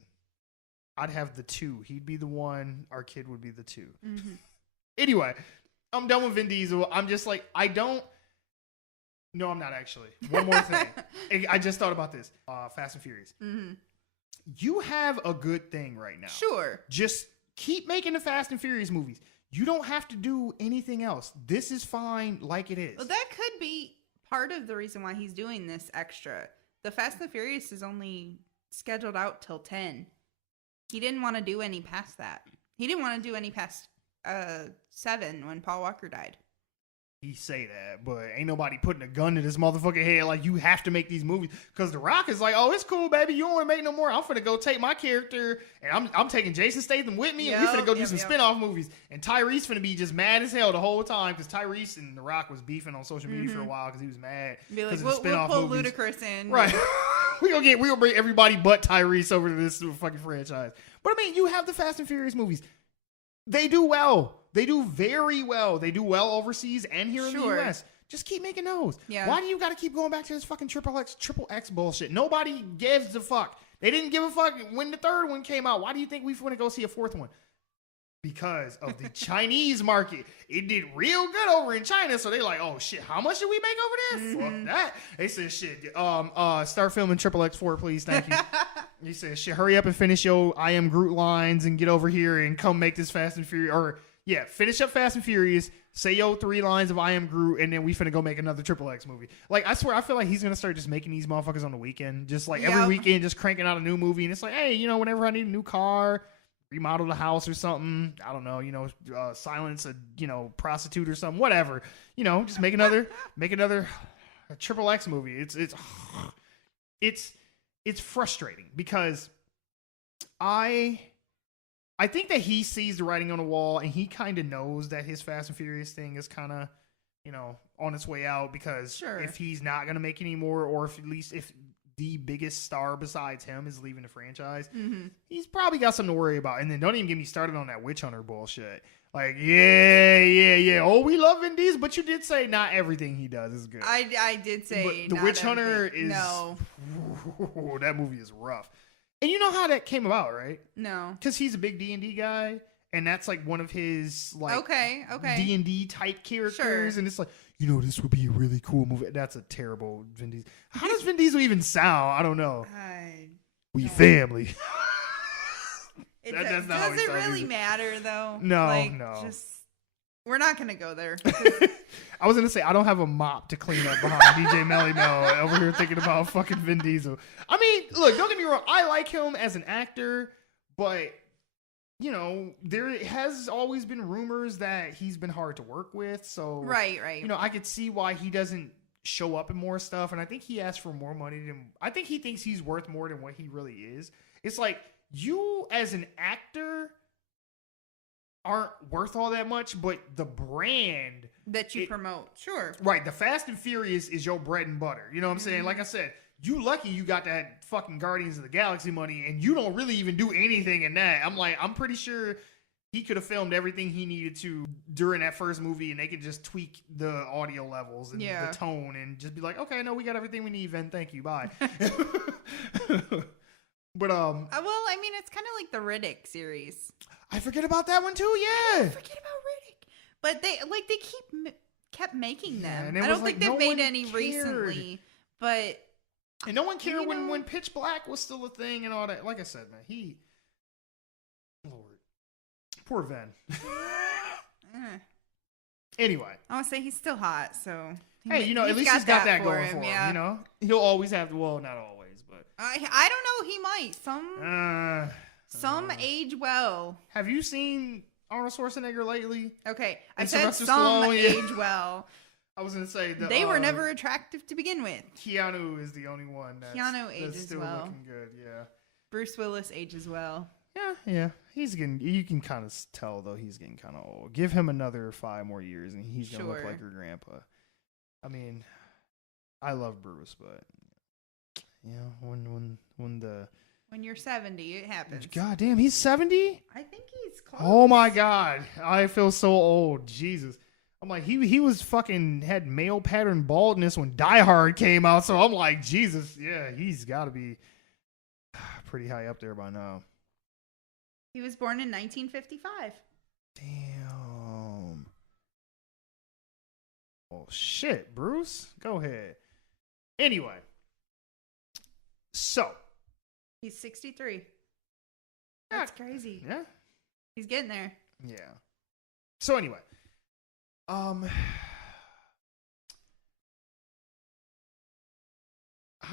I'd have the two. He'd be the one. Our kid would be the two. Mm-hmm. Anyway, I'm done with Vin Diesel. I'm just like, I don't. No, I'm not actually. One more thing. I just thought about this. Fast and Furious. Mm-hmm. You have a good thing right now. Sure. Just keep making the Fast and Furious movies. You don't have to do anything else. This is fine like it is. Well, that could be part of the reason why he's doing this extra. The Fast and Furious is only scheduled out till 10. He didn't want to do any past that. He didn't want to do any past 7 when Paul Walker died. He say that, but ain't nobody putting a gun to this motherfucking head like you have to make these movies. Because The Rock is like, oh, it's cool, baby. You don't want to make no more. I'm finna go take my character, and I'm taking Jason Statham with me, and we finna go do some spinoff movies. And Tyrese finna be just mad as hell the whole time, because Tyrese and The Rock was beefing on social media for a while because he was mad. Be like, of the we'll spinoff pull movies. Ludacris in. Right. we gonna bring everybody but Tyrese over to this fucking franchise. But I mean, you have the Fast and Furious movies. They do well. They do very well. They do well overseas and here in the U.S. Just keep making those. Yeah. Why do you got to keep going back to this fucking XXX bullshit? Nobody gives a fuck. They didn't give a fuck when the third one came out. Why do you think we want to go see a fourth one? Because of the Chinese market. It did real good over in China, so they like, oh shit, how much did we make over there? Fuck that. They said shit. Start filming XXX4, please. Thank you. He said, shit, hurry up and finish your I Am Groot lines and get over here and come make this Fast and Furious. Or yeah, finish up Fast and Furious, say your 3 lines of I Am Groot, and then we finna go make another XXX movie. Like, I swear, I feel like he's gonna start just making these motherfuckers on the weekend. Just like every weekend, just cranking out a new movie. And it's like, hey, whenever I need a new car, remodel the house or something, I don't know, silence a, prostitute or something, whatever. Just make another XXX movie. It's frustrating because I think that he sees the writing on the wall, and he kind of knows that his Fast and Furious thing is kind of, on its way out, because if he's not going to make any more, or if at least if the biggest star besides him is leaving the franchise, he's probably got something to worry about. And then don't even get me started on that Witch Hunter bullshit. Like, yeah. Oh, we love Vin Diesel, but you did say not everything he does is good. I did say but the Witch Hunter is... No. That movie is rough. And you know how that came about, right? No. Because he's a big D&D guy, and that's like one of his like D&D type characters, and it's like, this would be a really cool movie. That's a terrible Vin Diesel. How does Vin Diesel even sound? I don't know. We family. Does it really matter though? No, no. We're not gonna go there. I was gonna say I don't have a mop to clean up behind DJ Melly Mel over here thinking about fucking Vin Diesel. I mean, look, don't get me wrong. I like him as an actor, but there has always been rumors that he's been hard to work with. So right. I could see why he doesn't show up in more stuff, and I think he asks for more money than I think he thinks he's worth more than what he really is. It's like you as an actor aren't worth all that much, but the brand that you promote. Sure. Right, the Fast and Furious is your bread and butter. You know what I'm saying? Like I said, you lucky you got that fucking Guardians of the Galaxy money, and you don't really even do anything in that. I'm pretty sure he could have filmed everything he needed to during that first movie, and they could just tweak the audio levels and the tone and just be like, okay, no, we got everything we need, Ven. Thank you. Bye. But well, I mean, it's kind of like the Riddick series. I forget about that one too. Yeah. I forget about Riddick, but they kept making them. And I don't like, think they've no made any cared. recently, but and no one cared when Pitch Black was still a thing and all that. Like I said, man, Lord, poor Ven. Anyway, I want to say he's still hot, so hey, at least he's got that going for him. Yeah. You know, he'll always have to. Well, not always, but I don't know. He might some age well. Have you seen Arnold Schwarzenegger lately? Okay, I And said Sylvester some Stallone, age well. I was gonna say They were never attractive to begin with. Keanu is the only one Keanu that's ages still well. looking good. Yeah. Bruce Willis ages well. Yeah. He's getting. You can kind of tell though he's getting kind of old. Give him another 5 more years, and he's gonna look like your grandpa. I mean, I love Bruce, but when you're 70, it happens. God damn, he's 70. I think he's close. Oh my God, I feel so old. Jesus. I'm like, he was fucking had male pattern baldness when Die Hard came out, so I'm like, Jesus, yeah, he's got to be pretty high up there by now. He was born in 1955. Damn. Oh shit, Bruce, go ahead. Anyway, so He's 63. That's crazy. Yeah, He's getting there. yeah. So anyway, how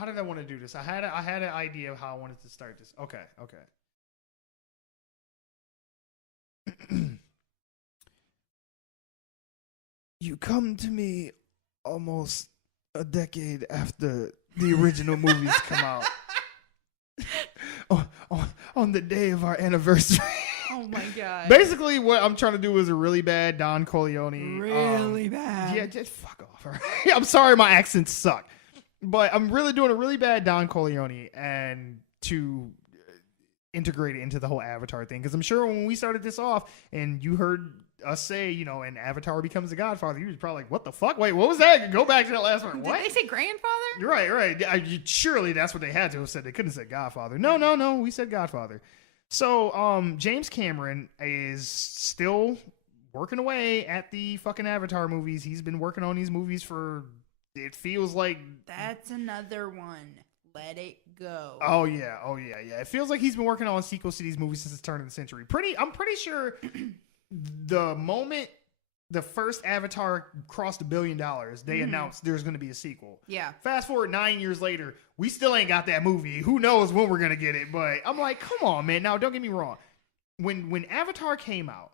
did I want to do this? I had an idea of how I wanted to start this. Okay. You come to me almost a decade after the original movies come out. On the day of our anniversary. Oh my God. Basically, what I'm trying to do is a really bad Don Corleone. Really bad. Yeah, just fuck off. All right? I'm sorry, my accents suck. But I'm really doing a really bad Don Corleone and to integrate it into the whole Avatar thing. Because I'm sure when we started this off and you heard us say, and Avatar becomes the Godfather, you was probably like, what the fuck? Wait, what was that? Go back to that last one. What? Did they say grandfather? You're right. Surely that's what they had to have said. They couldn't have said Godfather. No. We said Godfather. So, James Cameron is still working away at the fucking Avatar movies. He's been working on these movies for, it feels like... That's another one. Let it go. Oh, yeah. It feels like he's been working on sequels to these movies since the turn of the century. I'm pretty sure the moment the first Avatar crossed $1 billion, they announced there's going to be a sequel. Yeah. Fast forward 9 years later, we still ain't got that movie. Who knows when we're going to get it? But I'm like, come on, man. Now, don't get me wrong. When Avatar came out,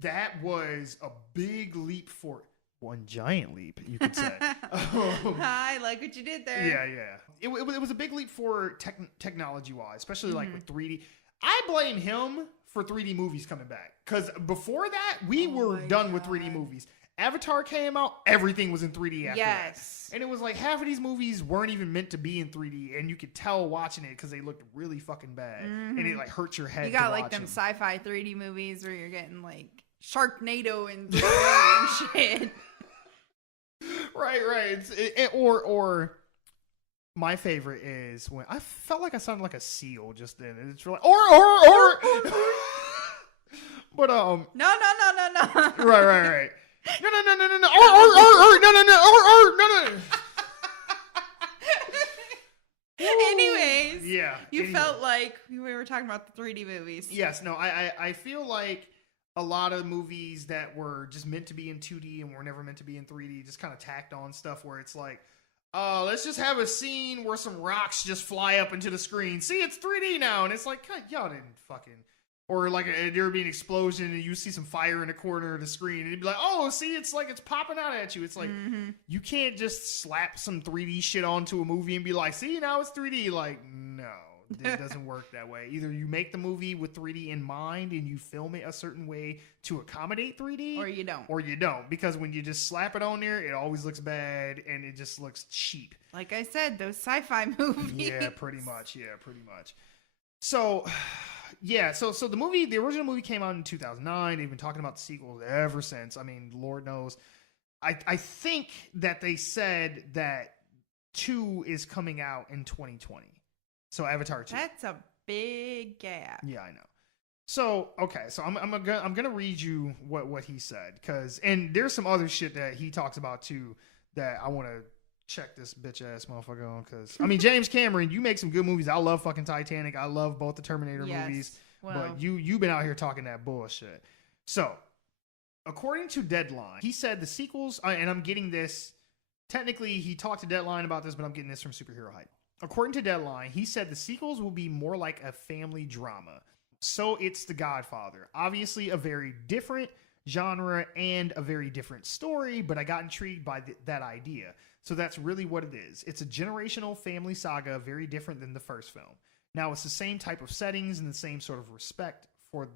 that was a big leap for one giant leap, you could say. I like what you did there. Yeah. It was a big leap for technology-wise, especially like with 3D. I blame him for 3D movies coming back. Because before that, we were done with 3D movies. Avatar came out, everything was in 3D after that. And it was like half of these movies weren't even meant to be in 3D, and you could tell watching it because they looked really fucking bad. And it like hurts your head. You got like them sci-fi 3D movies where you're getting like Sharknado and 3D and shit. Right. Or my favorite is when I felt like I sounded like a seal just then. It's really or. But No. Right. No. No. Anyways, yeah. You felt like we were talking about the 3D movies. Yes. No. I feel like a lot of movies that were just meant to be in 2D and were never meant to be in 3D just kind of tacked on stuff where it's like, let's just have a scene where some rocks just fly up into the screen. See, it's 3D now. And it's like, God, y'all didn't fucking... Or like there would be an explosion and you see some fire in the corner of the screen. And you'd be like, oh, see, it's like it's popping out at you. It's like, you can't just slap some 3D shit onto a movie and be like, see, now it's 3D. Like, no. It doesn't work that way. Either you make the movie with 3D in mind and you film it a certain way to accommodate 3D, Or you don't. Or you don't, because when you just slap it on there, it always looks bad and it just looks cheap. Like I said, those sci-fi movies. Yeah, pretty much. So, yeah, so the original movie came out in 2009. They've been talking about the sequels ever since. I mean, Lord knows. I think that they said that 2 is coming out in 2020. So Avatar 2. That's a big gap. Yeah, I know. So, okay, so I'm gonna read you what he said, and there's some other shit that he talks about too that I want to check this bitch ass motherfucker on, because I mean, James Cameron, you make some good movies. I love fucking Titanic. I love both the Terminator movies. Well, But you've been out here talking that bullshit. So, according to Deadline, he said the sequels, and I'm getting this, technically he talked to Deadline about this, but I'm getting this from Superhero Hype. According to Deadline, he said the sequels will be more like a family drama. So it's The Godfather. Obviously a very different genre and a very different story, but I got intrigued by that idea. So that's really what it is. It's a generational family saga, very different than the first film. Now, it's the same type of settings and the same sort of respect for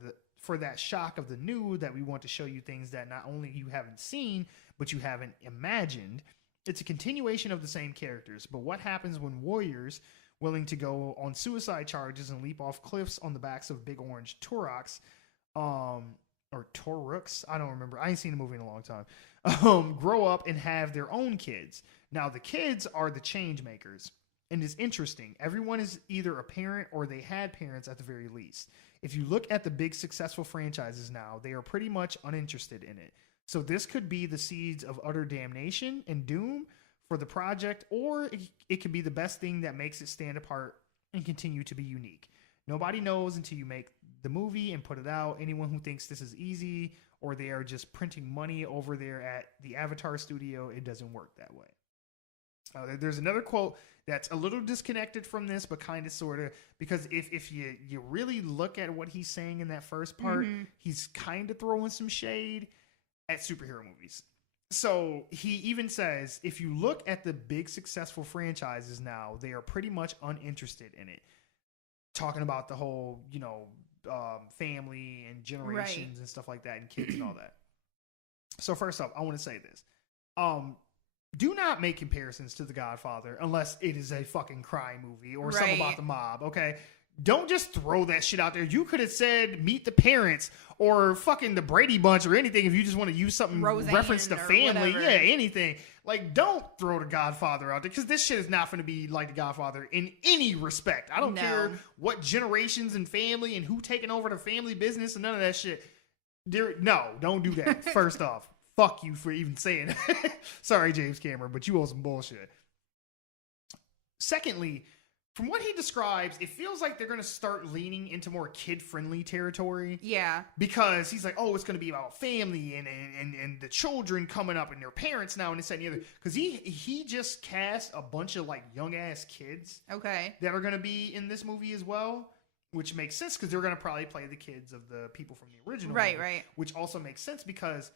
that shock of the new, that we want to show you things that not only you haven't seen, but you haven't imagined. It's a continuation of the same characters, but what happens when warriors willing to go on suicide charges and leap off cliffs on the backs of big orange Turoks, or Toruks, I don't remember. I ain't seen the movie in a long time. Grow up and have their own kids. Now, the kids are the change makers. And it's interesting. Everyone is either a parent or they had parents at the very least. If you look at the big successful franchises now, they are pretty much uninterested in it. So this could be the seeds of utter damnation and doom for the project, or it could be the best thing that makes it stand apart and continue to be unique. Nobody knows until you make the movie and put it out. Anyone who thinks this is easy or they are just printing money over there at the Avatar studio, it doesn't work that way. There's another quote that's a little disconnected from this, but kind of sort of, because if you really look at what he's saying in that first part, he's kind of throwing some shade at superhero movies. So he even says, if you look at the big successful franchises now, they are pretty much uninterested in it. Talking about the whole, family and generations and stuff like that, and kids and all that. So first off, I want to say this. Do not make comparisons to The Godfather unless it is a fucking crime movie or something about the mob, okay? Don't just throw that shit out there. You could have said Meet the Parents or fucking The Brady Bunch or anything if you just want to use something reference to family. Whatever. Yeah, anything. Like, don't throw The Godfather out there, because this shit is not going to be like The Godfather in any respect. I don't care what generations and family and who taking over the family business and none of that shit. No, don't do that. First off. Fuck you for even saying that. Sorry, James Cameron, but you owe some bullshit. Secondly, from what he describes, it feels like they're going to start leaning into more kid-friendly territory. Yeah. Because he's like, oh, it's going to be about family and the children coming up and their parents now and this, that, and the other. Because he just cast a bunch of like young-ass kids. Okay. That are going to be in this movie as well. Which makes sense because they're going to probably play the kids of the people from the original movie. Right. Which also makes sense because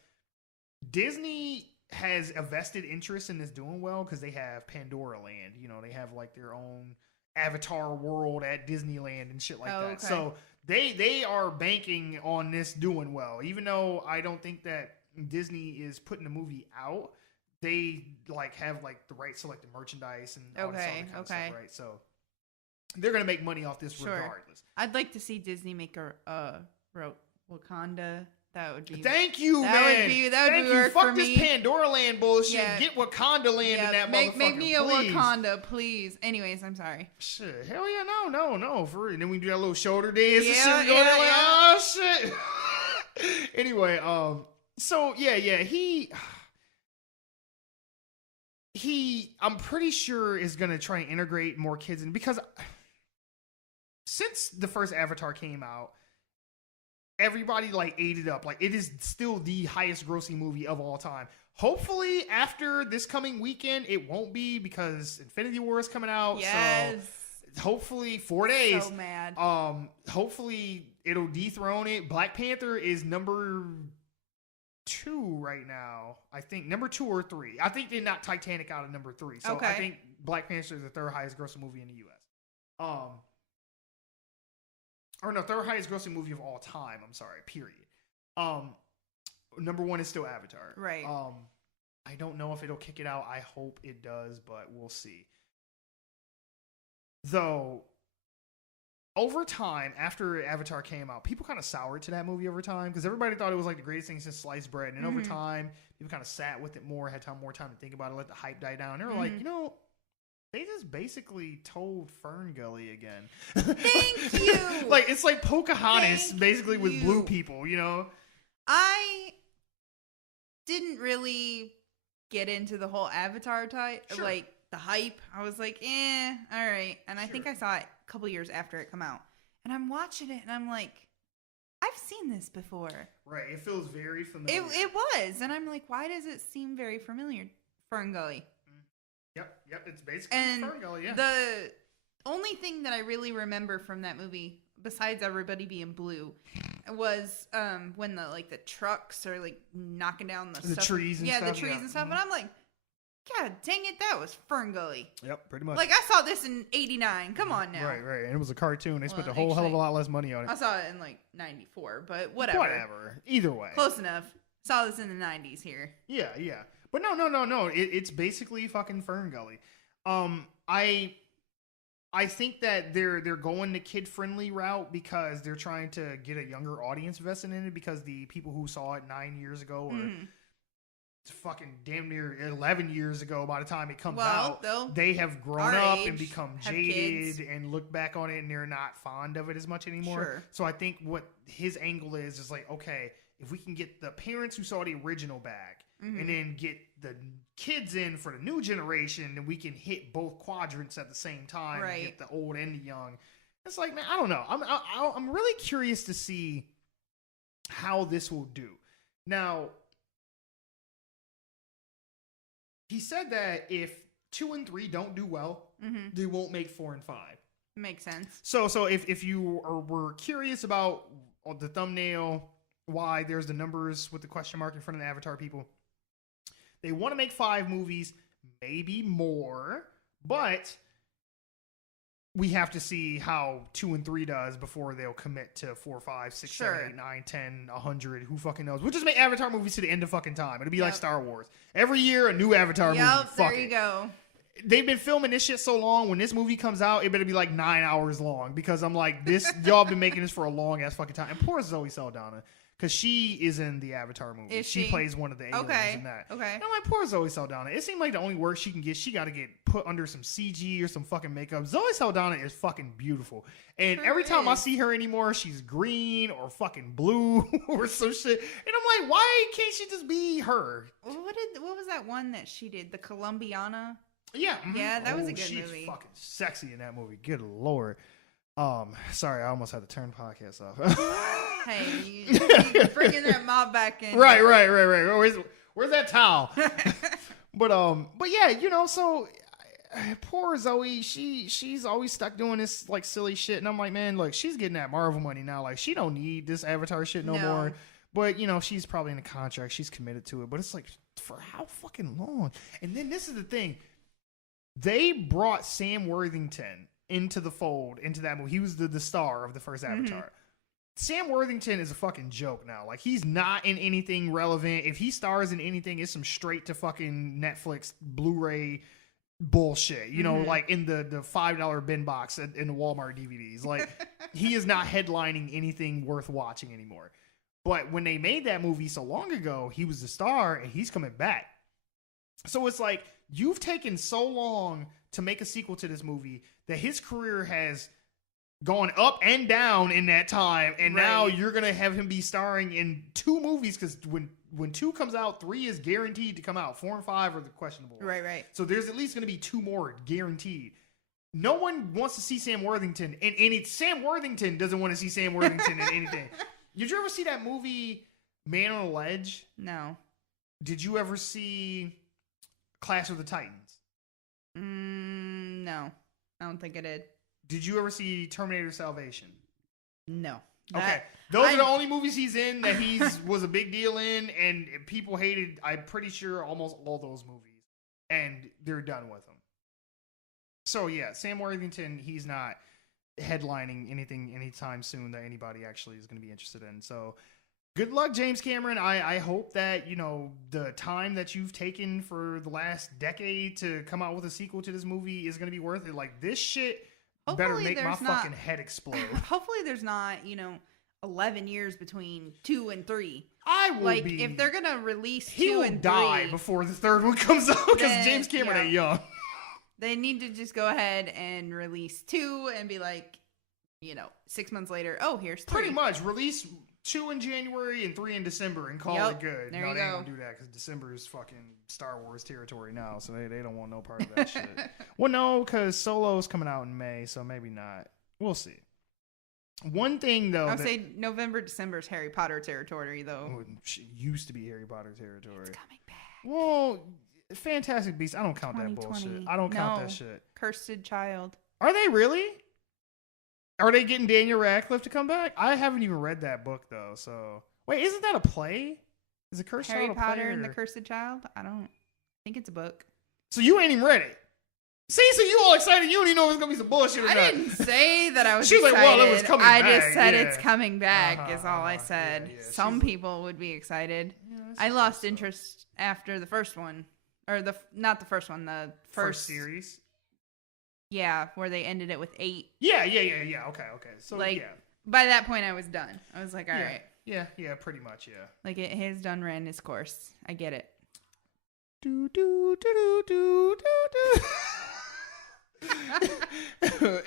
Disney has a vested interest in this doing well because they have Pandora Land. They have like their own Avatar world at Disneyland and shit like that. Okay. So they are banking on this doing well. Even though I don't think that Disney is putting the movie out, they like have like the rights to like the merchandise and all this other kind of stuff, right? So they're gonna make money off this regardless. I'd like to see Disney make a Wakanda. That would be. Thank you, that man. Would be, that would Thank be you. work Fuck for this me. Pandora Land bullshit. Yeah. Get Wakanda Land in that motherfucker. Make me a please. Wakanda, please. Anyways, I'm sorry. Shit. Hell yeah, no. For real. And then we do that little shoulder dance and shit. Yeah, Going like, yeah. oh shit. Anyway, so yeah, he I'm pretty sure is gonna try and integrate more kids in, because since the first Avatar came out, everybody like ate it up. Like, it is still the highest grossing movie of all time. Hopefully after this coming weekend it won't be, because Infinity War is coming out. Yes. So hopefully 4 days. So mad. Hopefully it'll dethrone it. Black Panther is number 2 right now. I think number 2 or 3. I think they knocked Titanic out of number 3. So I think Black Panther is the third highest grossing movie in the US. or no, third highest grossing movie of all time. I'm sorry, period. Number one is still Avatar. Right. I don't know if it'll kick it out. I hope it does, but we'll see. Though, over time, after Avatar came out, people kind of soured to that movie over time because everybody thought it was like the greatest thing since sliced bread. And over time, people kind of sat with it more, had more time to think about it, let the hype die down. They were like, you know, they just basically told Fern Gully again. Thank you. Like, it's like Pocahontas basically with blue people, you know? I didn't really get into the whole Avatar type, like the hype. I was like, all right. And I think I saw it a couple years after it come out. And I'm watching it and I'm like, I've seen this before. Right. It feels very familiar. It was. And I'm like, why does it seem very familiar? Fern Gully. Yep. It's basically Fern Gully, yeah. The only thing that I really remember from that movie, besides everybody being blue, was when the trucks are like knocking down the stuff. Trees and stuff. Yeah, the trees and stuff. And I'm like, God dang it, that was Fern Gully. Yep, pretty much. Like, I saw this in 89. Come on now. Right. And it was a cartoon. They spent a whole hell of a lot less money on it. I saw it in like 94, but whatever. Whatever. Either way. Close enough. Saw this in the 90s here. Yeah. But no. It's basically fucking Fern Gully. I think that they're going the kid friendly route because they're trying to get a younger audience invested in it because the people who saw it 9 years ago or fucking damn near 11 years ago by the time it comes out, they have grown up and become jaded and look back on it and they're not fond of it as much anymore. Sure. So I think what his angle is like, okay, if we can get the parents who saw the original back and then get the kids in for the new generation, then we can hit both quadrants at the same time and get the old and the young. It's like, man, I don't know. I'm really curious to see how this will do. Now, he said that if 2 and 3 don't do well, they won't make 4 and 5. Makes sense. So if you were curious about the thumbnail, why there's the numbers with the question mark in front of the Avatar people, they want to make 5 movies, maybe more, but we have to see how 2 and 3 does before they'll commit to 4, 5, 6, 7, 8, 9, 10, 100. Who fucking knows? We'll just make Avatar movies to the end of fucking time. It'll be like Star Wars. Every year, a new Avatar movie. There you go. They've been filming this shit so long. When this movie comes out, it better be like 9 hours long because I'm like, y'all been making this for a long ass fucking time. And poor Zoe Saldana. Because she is in the Avatar movie. She plays one of the aliens in that. Okay. And I'm like, poor Zoe Saldana. It seemed like the only work she can get, she got to get put under some CG or some fucking makeup. Zoe Saldana is fucking beautiful. And every time I see her anymore, she's green or fucking blue or some shit. And I'm like, why can't she just be her? What was that one that she did? The Colombiana? Yeah. Yeah, that was a good she's movie. She's fucking sexy in that movie. Good Lord. Sorry, I almost had to turn the podcast off. Hey, you bringing that mob back in. Right. Where's that towel? but yeah, you know, so poor Zoe, she's always stuck doing this like silly shit, and I'm like, man, look, she's getting that Marvel money now. Like, she don't need this Avatar shit no more. But you know, she's probably in a contract. She's committed to it. But it's like, for how fucking long? And then this is the thing. They brought Sam Worthington into the fold, into that movie. He was the star of the first Avatar. Sam Worthington is a fucking joke now. Like, he's not in anything relevant. If he stars in anything, it's some straight to fucking Netflix Blu-ray bullshit. You know, like in the $5 bin box in the Walmart DVDs. Like, he is not headlining anything worth watching anymore. But when they made that movie so long ago, he was the star and he's coming back. So it's like, you've taken so long to make a sequel to this movie that his career has gone up and down in that time, and now you're gonna have him be starring in 2 movies because when 2 comes out, 3 is guaranteed to come out. 4 and 5 are the questionable ones. Right. So there's at least gonna be 2 more guaranteed. No one wants to see Sam Worthington, and Sam Worthington doesn't want to see Sam Worthington in anything. Did you ever see that movie Man on a Ledge? No. Did you ever see Clash of the Titans? No, I don't think I did. Did you ever see Terminator Salvation? No. Okay. Those are the only movies he's in that was a big deal in, and people hated, I'm pretty sure, almost all those movies. And they're done with them. So, yeah, Sam Worthington, he's not headlining anything anytime soon that anybody actually is going to be interested in. So good luck, James Cameron. I hope that, you know, the time that you've taken for the last decade to come out with a sequel to this movie is going to be worth it. Like, this shit better make my fucking head explode. Hopefully there's not, you know, 11 years between 2 and 3. I will like, be. if they're going to release 2 He'll and 3. die before the third one comes out because James Cameron ain't young. They need to just go ahead and release 2 and be like, you know, 6 months later, oh, here's 3. Pretty much. Release 2 in January and 3 in December and call it good. There no, you they ain't go. gonna do that because December is fucking Star Wars territory now, so they don't want no part of that shit. Well, no, because Solo's coming out in May, so maybe not. We'll see. One thing, though... I would say November, December is Harry Potter territory, though. Oh, shit used to be Harry Potter territory. It's coming back. Well, Fantastic Beasts, I don't count that bullshit. 2020. I don't count No. that shit. Cursed Child. Are they really? Are they getting Daniel Radcliffe to come back? I haven't even read that book, though, so... Wait, isn't that a play? Is it Cursed Harry Child a Potter play, and the or- Cursed Child? I don't think it's a book. So you ain't even read it. See, so you all excited. You don't even know if it's going to be some bullshit or I not. didn't say that I was She's like, excited. well, it was coming I back, just said yeah. it's coming back Uh-huh, is all I uh-huh, said. yeah, yeah. Some She's- people would be excited. Yeah, that's I cool lost stuff. interest after the first one. Or not the first one, the First series. Yeah, where they ended it with 8. Yeah. Okay. So, Like, yeah. By that point, I was done. I was like, all yeah. right. Yeah, pretty much, yeah. Like, it has done ran its course. I get it. Do, do, do, do, do, do.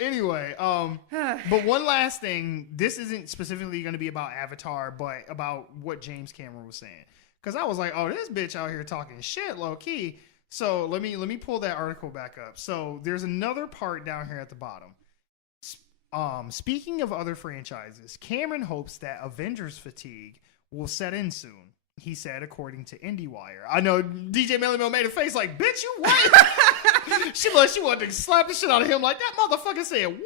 Anyway, but one last thing. This isn't specifically going to be about Avatar, but about what James Cameron was saying. Because I was like, oh, this bitch out here talking shit, low key. So let me pull that article back up. So there's another part down here at the bottom. Speaking of other franchises, Cameron hopes that Avengers fatigue will set in soon. He said, according to IndieWire. I know DJ Melly Mel made a face like, bitch, you what? she wanted to slap the shit out of him like, that motherfucker said,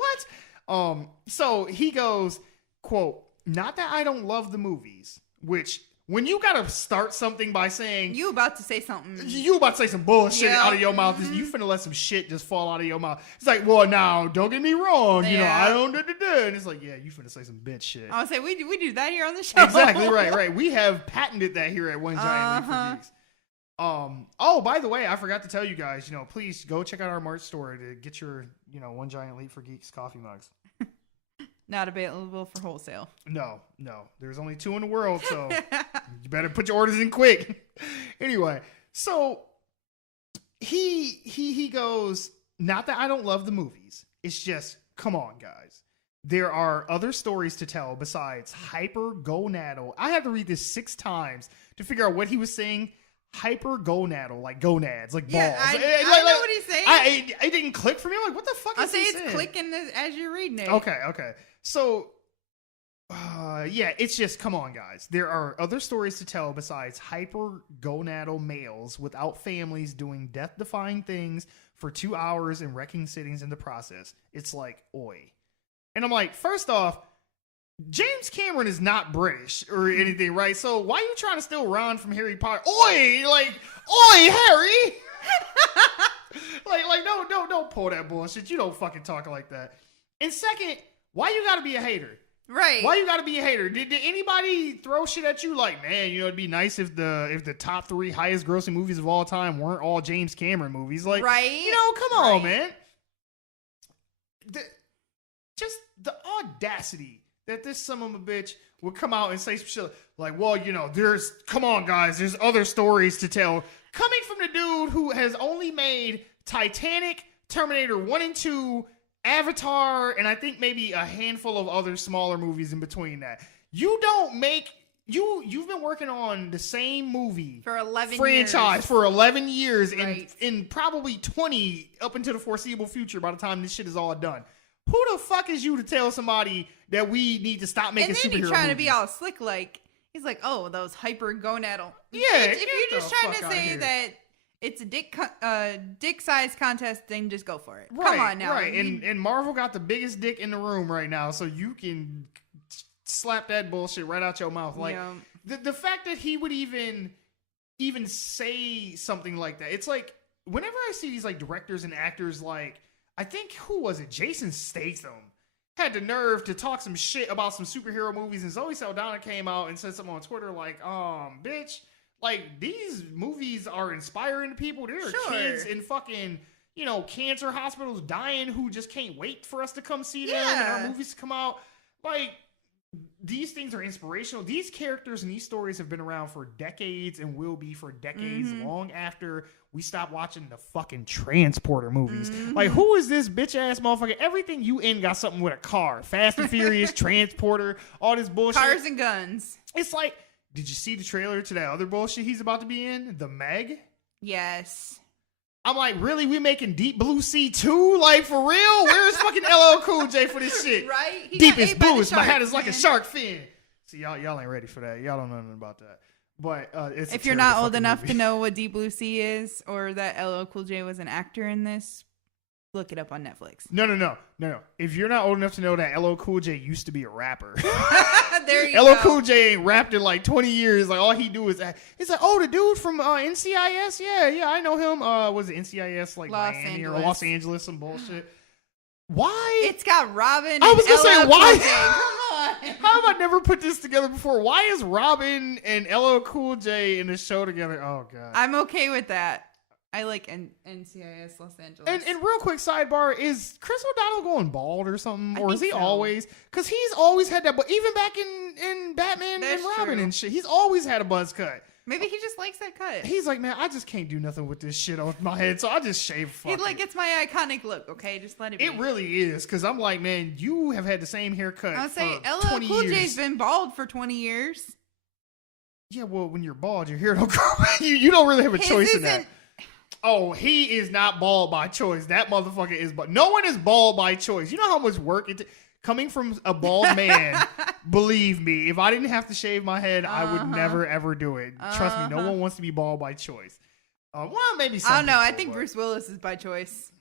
what? So he goes, quote, not that I don't love the movies, which when you gotta start something by saying, You about to say something. you about to say some bullshit Yeah. out of your mouth. Mhm. You finna let some shit just fall out of your mouth. It's like, well, now, don't get me wrong. You know, Yeah. I don't do. And it's like, yeah, you finna say some bitch shit. I would say we do that here on the show. Exactly, right. We have patented that here at One Giant Leap for Geeks. Oh, by the way, I forgot to tell you guys, please go check out our merch store to get your, One Giant Leap for Geeks coffee mugs. Not available for wholesale. No. There's only 2 in the world, so you better put your orders in quick. Anyway, so he goes, not that I don't love the movies. It's just, come on, guys. There are other stories to tell besides hypergonadal. I had to read this 6 times to figure out what he was saying. Hypergonadal, like gonads, like balls. Yeah, I know what he's saying. It didn't click for me. I'm like, what the fuck I'll is say he it's saying? clicking as you're reading it. Okay. So, yeah, it's just, come on, guys. There are other stories to tell besides hypergonadal males without families doing death-defying things for 2 hours and wrecking cities in the process. It's like, oi. And I'm like, first off, James Cameron is not British or anything, right? So why are you trying to steal Ron from Harry Potter? Oi, Harry! like, don't pull that bullshit. You don't fucking talk like that. And second, why you gotta be a hater? Right. Why you gotta be a hater? Did anybody throw shit at you like, man, it'd be nice if the top 3 highest grossing movies of all time weren't all James Cameron movies? Like, Right. Come on, Right. man. Just the audacity that this son of a bitch would come out and say some shit like, well, come on, guys, there's other stories to tell. Coming from the dude who has only made Titanic, Terminator 1 and 2, Avatar, and I think maybe a handful of other smaller movies in between that. You've been working on the same movie for 11 franchise years. for 11 years Right. and probably 20 up into the foreseeable future by the time this shit is all done. Who the fuck is you to tell somebody that we need to stop making And then superhero he's trying to movies? be all slick, like, he's like, oh, those hypergonadal. Yeah, If get you're the just trying fuck to outta say here. that it's a dick size contest, then just go for it. Right, Come on now. right. And Marvel got the biggest dick in the room right now, so you can slap that bullshit right out your mouth. Like, Yeah. the fact that he would even say something like that, it's like, whenever I see these like directors and actors, like, I think, who was it? Jason Statham had the nerve to talk some shit about some superhero movies, and Zoe Saldana came out and said something on Twitter like, bitch, like, these movies are inspiring to people. There are kids in fucking, cancer hospitals dying who just can't wait for us to come see them and our movies to come out. Like, these things are inspirational. These characters and these stories have been around for decades and will be for decades long after we stop watching the fucking Transporter movies. Like, who is this bitch ass motherfucker? Everything you in got something with a car. Fast and Furious, Transporter, all this bullshit. Cars and guns. It's like, did you see the trailer to that other bullshit he's about to be in? The Meg? Yes. I'm like, really? We making Deep Blue Sea 2? Like, for real? Where's fucking LL Cool J for this shit? Right? He Deepest bluest. My hat is like a shark fin. See, y'all ain't ready for that. Y'all don't know nothing about that. But it's if you're not old enough to know what Deep Blue Sea is, or that LL Cool J was an actor in this, look it up on Netflix. No. If you're not old enough to know that LL Cool J used to be a rapper. There you LL go. Cool J ain't rapped in like 20 years. Like, all he do is act. It's like, oh, the dude from NCIS? Yeah, I know him. Was it NCIS, like Miami or Los Angeles, some bullshit? Why? It's got Robin. I was gonna say, why? Come on. How have I never put this together before? Why is Robin and LL Cool J in the show together? Oh, God. I'm okay with that. I like NCIS Los Angeles. And real quick sidebar, is Chris O'Donnell going bald or something? Or is he so. always? Because he's always had that, but even back in Batman That's and Robin true. and shit, he's always had a buzz cut. Maybe he just likes that cut. He's like, man, I just can't do nothing with this shit on my head, so I just shave. He's like, it's my iconic look, okay? Just let it be. It really is, because I'm like, man, you have had the same haircut I'll say for 20 LL Cool years. J's been bald for 20 years. Yeah, well, when you're bald, your hair don't grow. You don't really have a His choice in that. isn't- Oh, he is not bald by choice. That motherfucker is bald. No one is bald by choice. You know how much work it coming from a bald man. Believe me, if I didn't have to shave my head, I would never ever do it. Trust me, no one wants to be bald by choice. Well, maybe some I don't know. I people, think but- Bruce Willis is by choice.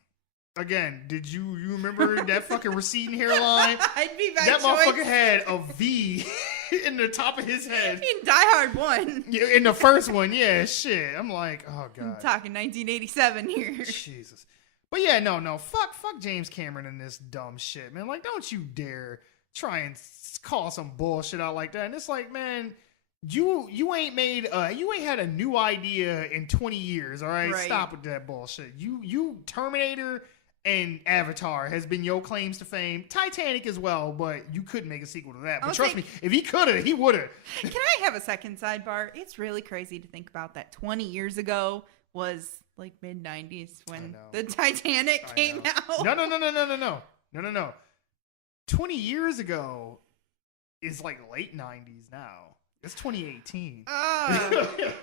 Again, did you remember that fucking receding hairline? I'd be by That choice. motherfucker had a V in the top of his head. In Die Hard 1. Yeah, in the first one, yeah, shit. I'm like, oh I'm God. talking 1987 here. Jesus. But yeah, no. Fuck James Cameron and this dumb shit, man. Like, don't you dare try and call some bullshit out like that. And it's like, man, you ain't had a new idea in 20 years, all right? Right. Stop with that bullshit. You Terminator and Avatar has been your claims to fame. Titanic as well, but you couldn't make a sequel to that. But trust me, if he could have, he would have. Can I have a second sidebar? It's really crazy to think about that 20 years ago was like mid-90s when the Titanic came out. No. 20 years ago is like late 90s now. It's 2018.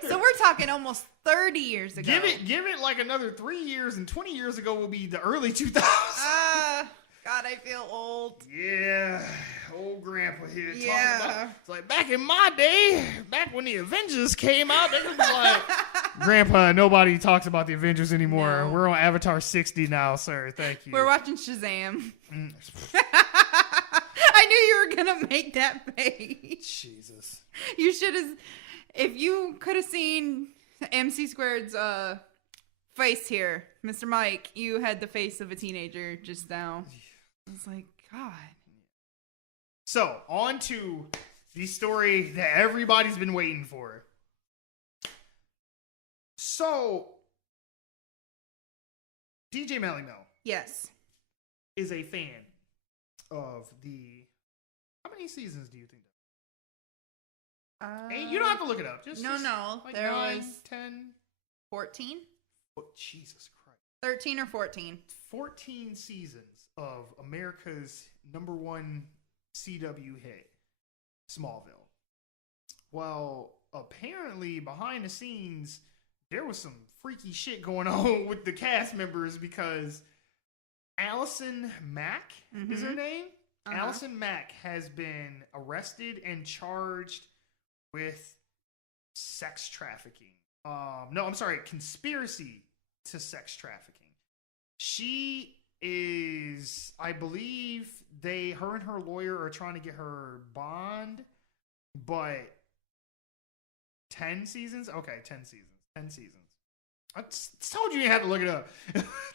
So we're talking almost 30 years ago. Give it like another 3 years, and 20 years ago will be the early 2000s. God, I feel old. Yeah, old grandpa here talking Yeah. about. It's like back in my day, back when the Avengers came out, they could be like, Grandpa, nobody talks about the Avengers anymore. No. We're on Avatar 60 now, sir. Thank you. We're watching Shazam. I knew you were gonna make that face. Jesus. You should have. If you could have seen MC Squared's face here, Mr. Mike, you had the face of a teenager just now. I was like, God. So, on to the story that everybody's been waiting for. So, DJ Melly Mel Yes. is a fan of the... How many seasons do you think? 8? You don't have to look it up. Just No. Like There 9, was 10... 14? Oh, Jesus Christ. 13 or 14. 14 seasons of America's #1 CW hit, Smallville. Well, apparently behind the scenes, there was some freaky shit going on with the cast members because Allison Mack is her name. Allison Mack has been arrested and charged with sex trafficking. Conspiracy to sex trafficking. She is, I believe, her and her lawyer are trying to get her bond, but 10 seasons? Okay, 10 seasons. 10 seasons. I told you had to look it up.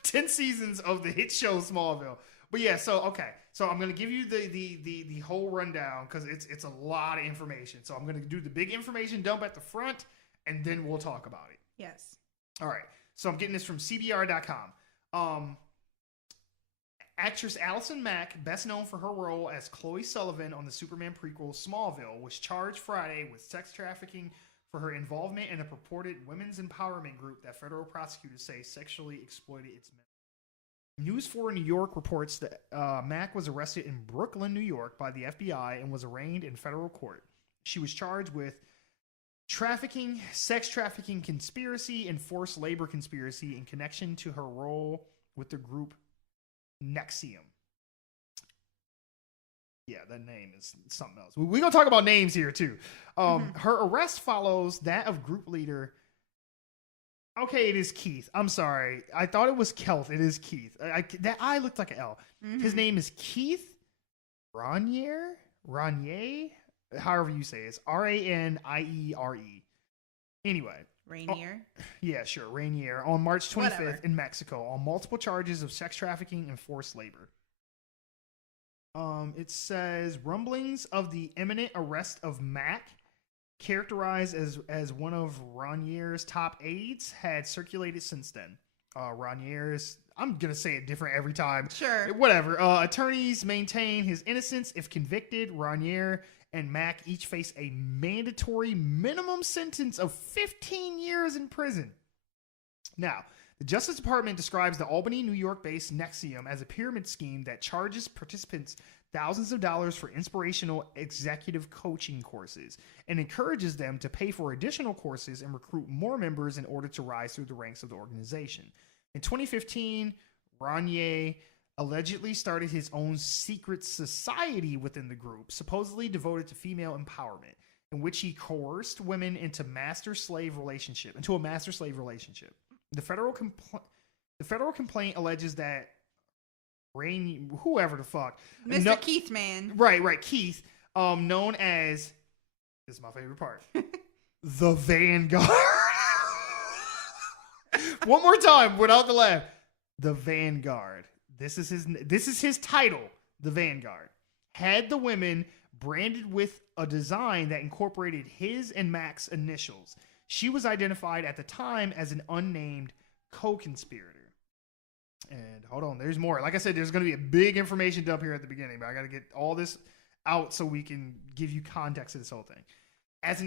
10 seasons of the hit show Smallville. But yeah, so I'm gonna give you the whole rundown because it's a lot of information. So I'm gonna do the big information dump at the front, and then we'll talk about it. Yes. All right. So I'm getting this from CBR.com. Actress Allison Mack, best known for her role as Chloe Sullivan on the Superman prequel Smallville, was charged Friday with sex trafficking for her involvement in a purported women's empowerment group that federal prosecutors say sexually exploited its members. News 4 New York reports that Mack was arrested in Brooklyn, New York by the FBI and was arraigned in federal court. She was charged with trafficking, sex trafficking conspiracy, and forced labor conspiracy in connection to her role with the group NXIVM. Yeah, that name is something else. We're going to talk about names here, too. Her arrest follows that of group leader. Okay, it is Keith. I'm sorry. I thought it was Kelth. It is Keith. That I looked like an L. His name is Keith Raniere? However you say it. It's Raniere. Anyway. Rainier. Yeah, sure. Rainier. On March 25th Whatever. in Mexico on multiple charges of sex trafficking and forced labor. It says rumblings of the imminent arrest of Mack, characterized as one of Ranier's top aides, had circulated since then. Ranier's, I'm going to say it different every time. Sure. Whatever. Attorneys maintain his innocence if convicted. Raniere and Mack each face a mandatory minimum sentence of 15 years in prison. Now, the Justice Department describes the Albany, New York-based NXIVM as a pyramid scheme that charges participants thousands of dollars for inspirational executive coaching courses and encourages them to pay for additional courses and recruit more members in order to rise through the ranks of the organization. In 2015, Raniere allegedly started his own secret society within the group, supposedly devoted to female empowerment, in which he coerced women into a master-slave relationship. The federal complaint alleges that whoever the fuck, Mr. Keith, man. right, Keith, known as, this is my favorite part, the Vanguard. One more time, without the laugh, the Vanguard. This is his title, the Vanguard. Had the women branded with a design that incorporated his and Mack's initials. She was identified at the time as an unnamed co-conspirator. And hold on, there's more. Like I said, there's going to be a big information dump here at the beginning, but I got to get all this out so we can give you context to this whole thing. As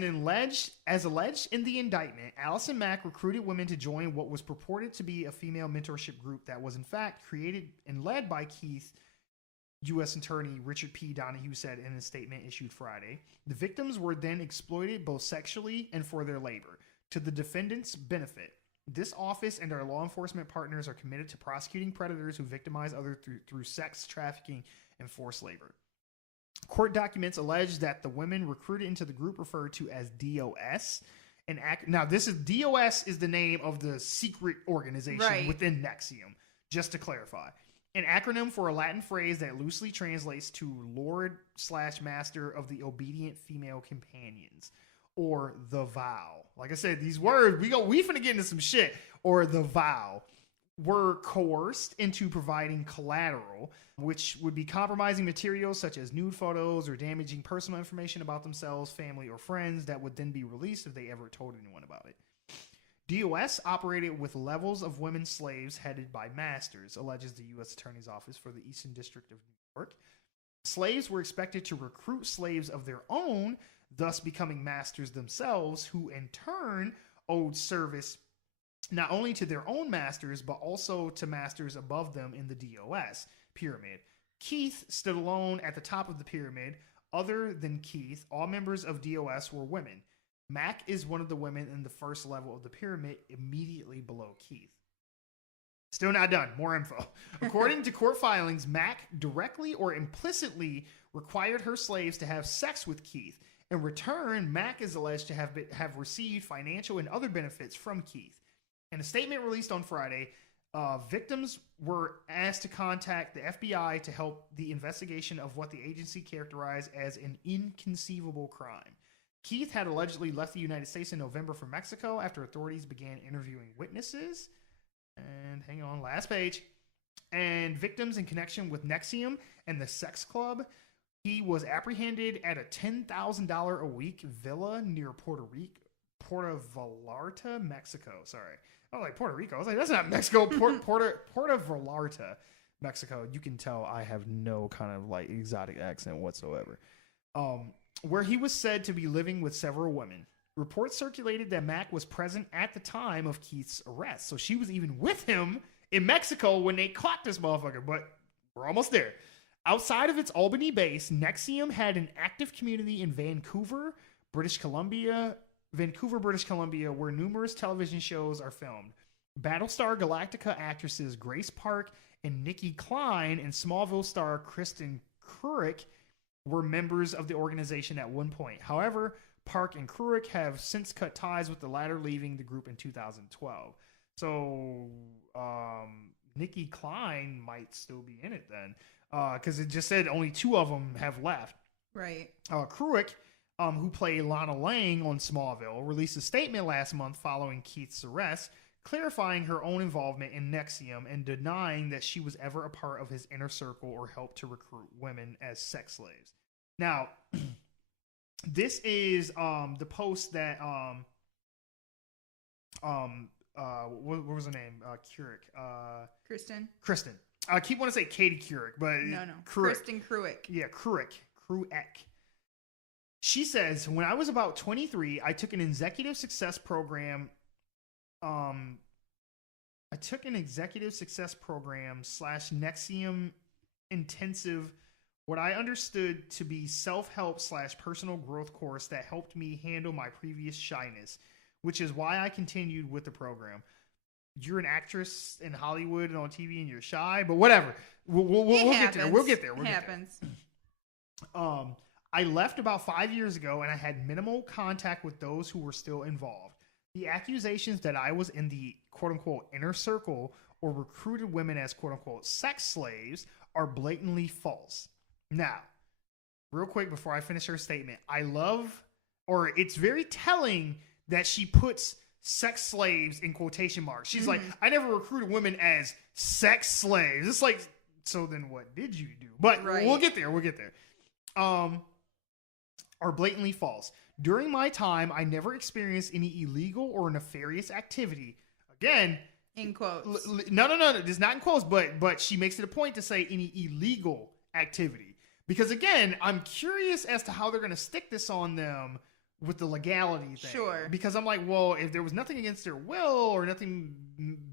alleged in the indictment, Allison Mack recruited women to join what was purported to be a female mentorship group that was in fact created and led by Keith. U.S. Attorney Richard P. Donahue said in a statement issued Friday. The victims were then exploited both sexually and for their labor, to the defendant's benefit. This office and our law enforcement partners are committed to prosecuting predators who victimize others through sex trafficking and forced labor. Court documents allege that the women recruited into the group referred to as DOS. Now, DOS is the name of the secret organization within NXIVM, just to clarify. An acronym for a Latin phrase that loosely translates to Lord/Master of the Obedient Female Companions, or the vow. Like I said, these words, we finna get into some shit. Or the vow were coerced into providing collateral, which would be compromising materials such as nude photos or damaging personal information about themselves, family, or friends that would then be released if they ever told anyone about it. DOS operated with levels of women slaves headed by masters, alleges the U.S. Attorney's Office for the Eastern District of New York. Slaves were expected to recruit slaves of their own, thus becoming masters themselves, who in turn owed service not only to their own masters, but also to masters above them in the DOS pyramid. Keith stood alone at the top of the pyramid. Other than Keith, all members of DOS were women. Mack is one of the women in the first level of the pyramid, immediately below Keith. Still not done. More info. According to court filings, Mack directly or implicitly required her slaves to have sex with Keith. In return, Mack is alleged to have received financial and other benefits from Keith. In a statement released on Friday, victims were asked to contact the FBI to help the investigation of what the agency characterized as an inconceivable crime. Keith had allegedly left the United States in November for Mexico after authorities began interviewing witnesses. And hang on, last page. and victims in connection with Nexium and the sex club. He was apprehended at a $10,000 a week villa near Puerto Vallarta, Mexico. Sorry. I was like, Puerto Rico. I was like, that's not Mexico. Puerto Vallarta, Mexico. You can tell I have no kind of like exotic accent whatsoever. Where he was said to be living with several women. Reports circulated that Mac was present at the time of Keith's arrest. So she was even with him in Mexico when they caught this motherfucker. But we're almost there. Outside of its Albany base, Nexium had an active community in Vancouver, British Columbia, where numerous television shows are filmed. Battlestar Galactica actresses Grace Park and Nikki Klein and Smallville star Kristen Kruk were members of the organization at one point. However, Park and Kruk have since cut ties with the latter, leaving the group in 2012. So, Nikki Klein might still be in it then. Because it just said only 2 of them have left. Right. Kruk, who played Lana Lang on Smallville, released a statement last month following Keith's arrest, clarifying her own involvement in Nexium and denying that she was ever a part of his inner circle or helped to recruit women as sex slaves. Now, this is the post that what was her name? Kristen. I keep wanting to say Katie Couric, but No. Couric. Kristen Kruk. Yeah, Couric. She says, when I was about 23, I took an executive success program. /Nexium intensive, what I understood to be self-help / personal growth course that helped me handle my previous shyness, which is why I continued with the program. You're an actress in Hollywood and on TV and you're shy, but whatever. We'll get there. We'll get there. It happens. I left about 5 years ago and I had minimal contact with those who were still involved. The accusations that I was in the quote-unquote inner circle or recruited women as quote-unquote sex slaves are blatantly false. Now, real quick before I finish her statement, it's very telling that she puts sex slaves in quotation marks. She's like, I never recruited women as sex slaves. It's like, so then what did you do? But we'll get there. Are blatantly false. During my time, I never experienced any illegal or nefarious activity. Again, in quotes. No. It's not in quotes, but she makes it a point to say any illegal activity. Because again, I'm curious as to how they're going to stick this on them with the legality thing. Sure. Because I'm like, well, if there was nothing against their will or nothing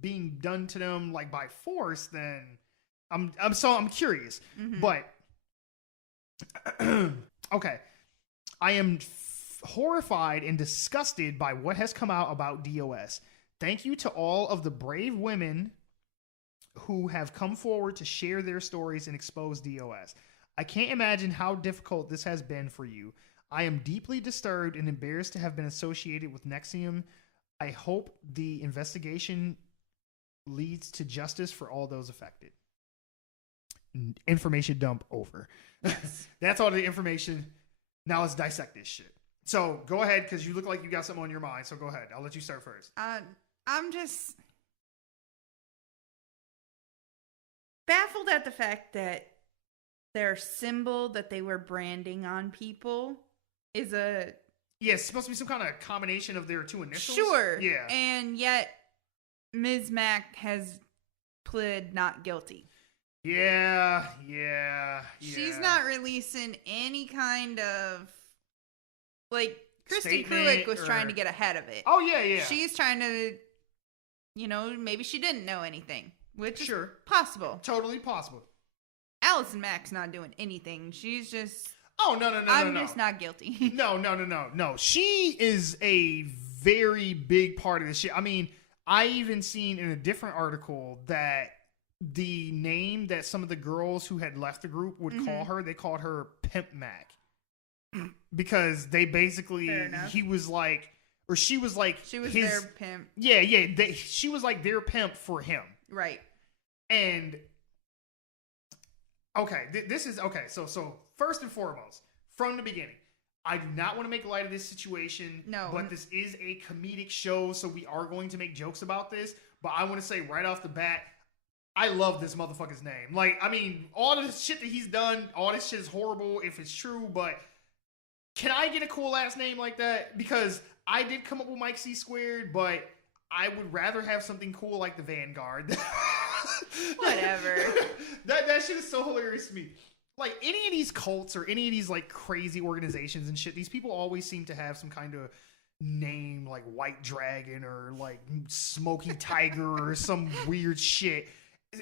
being done to them like by force, then I'm curious. Mm-hmm. But okay. I am horrified and disgusted by what has come out about DOS. Thank you to all of the brave women who have come forward to share their stories and expose DOS. I can't imagine how difficult this has been for you. I am deeply disturbed and embarrassed to have been associated with Nexium. I hope the investigation leads to justice for all those affected. Information dump over. Yes. That's all the information. Now let's dissect this shit. So go ahead, because you look like you got something on your mind. So go ahead. I'll let you start first. I'm just baffled at the fact that their symbol that they were branding on people is a... Yeah, it's supposed to be some kind of combination of their 2 initials. Sure. Yeah. And yet, Ms. Mack has pled not guilty. Yeah. She's not releasing any kind of... Like, Kristen Kruk was trying to get ahead of it. Oh, yeah. She's trying to, maybe she didn't know anything. Which is possible. Totally possible. Allison Mack's not doing anything. She's just... Oh, no. I'm just not guilty. No. She is a very big part of this shit. I mean, I even seen in a different article that the name that some of the girls who had left the group would call her, they called her Pimp Mac. Because they basically, she was their pimp. Yeah. She was like their pimp for him. Right. And okay, this is okay. So first and foremost, from the beginning, I do not want to make light of this situation. No. But this is a comedic show, so we are going to make jokes about this. But I want to say right off the bat, I love this motherfucker's name. Like, I mean, all of the shit that he's done, all this shit is horrible if it's true, but can I get a cool ass name like that? Because I did come up with Mike C Squared, but I would rather have something cool like the Vanguard. Whatever. That shit is so hilarious to me. Like, any of these cults or any of these, like, crazy organizations and shit, these people always seem to have some kind of name, like White Dragon or, like, Smoky Tiger or some weird shit.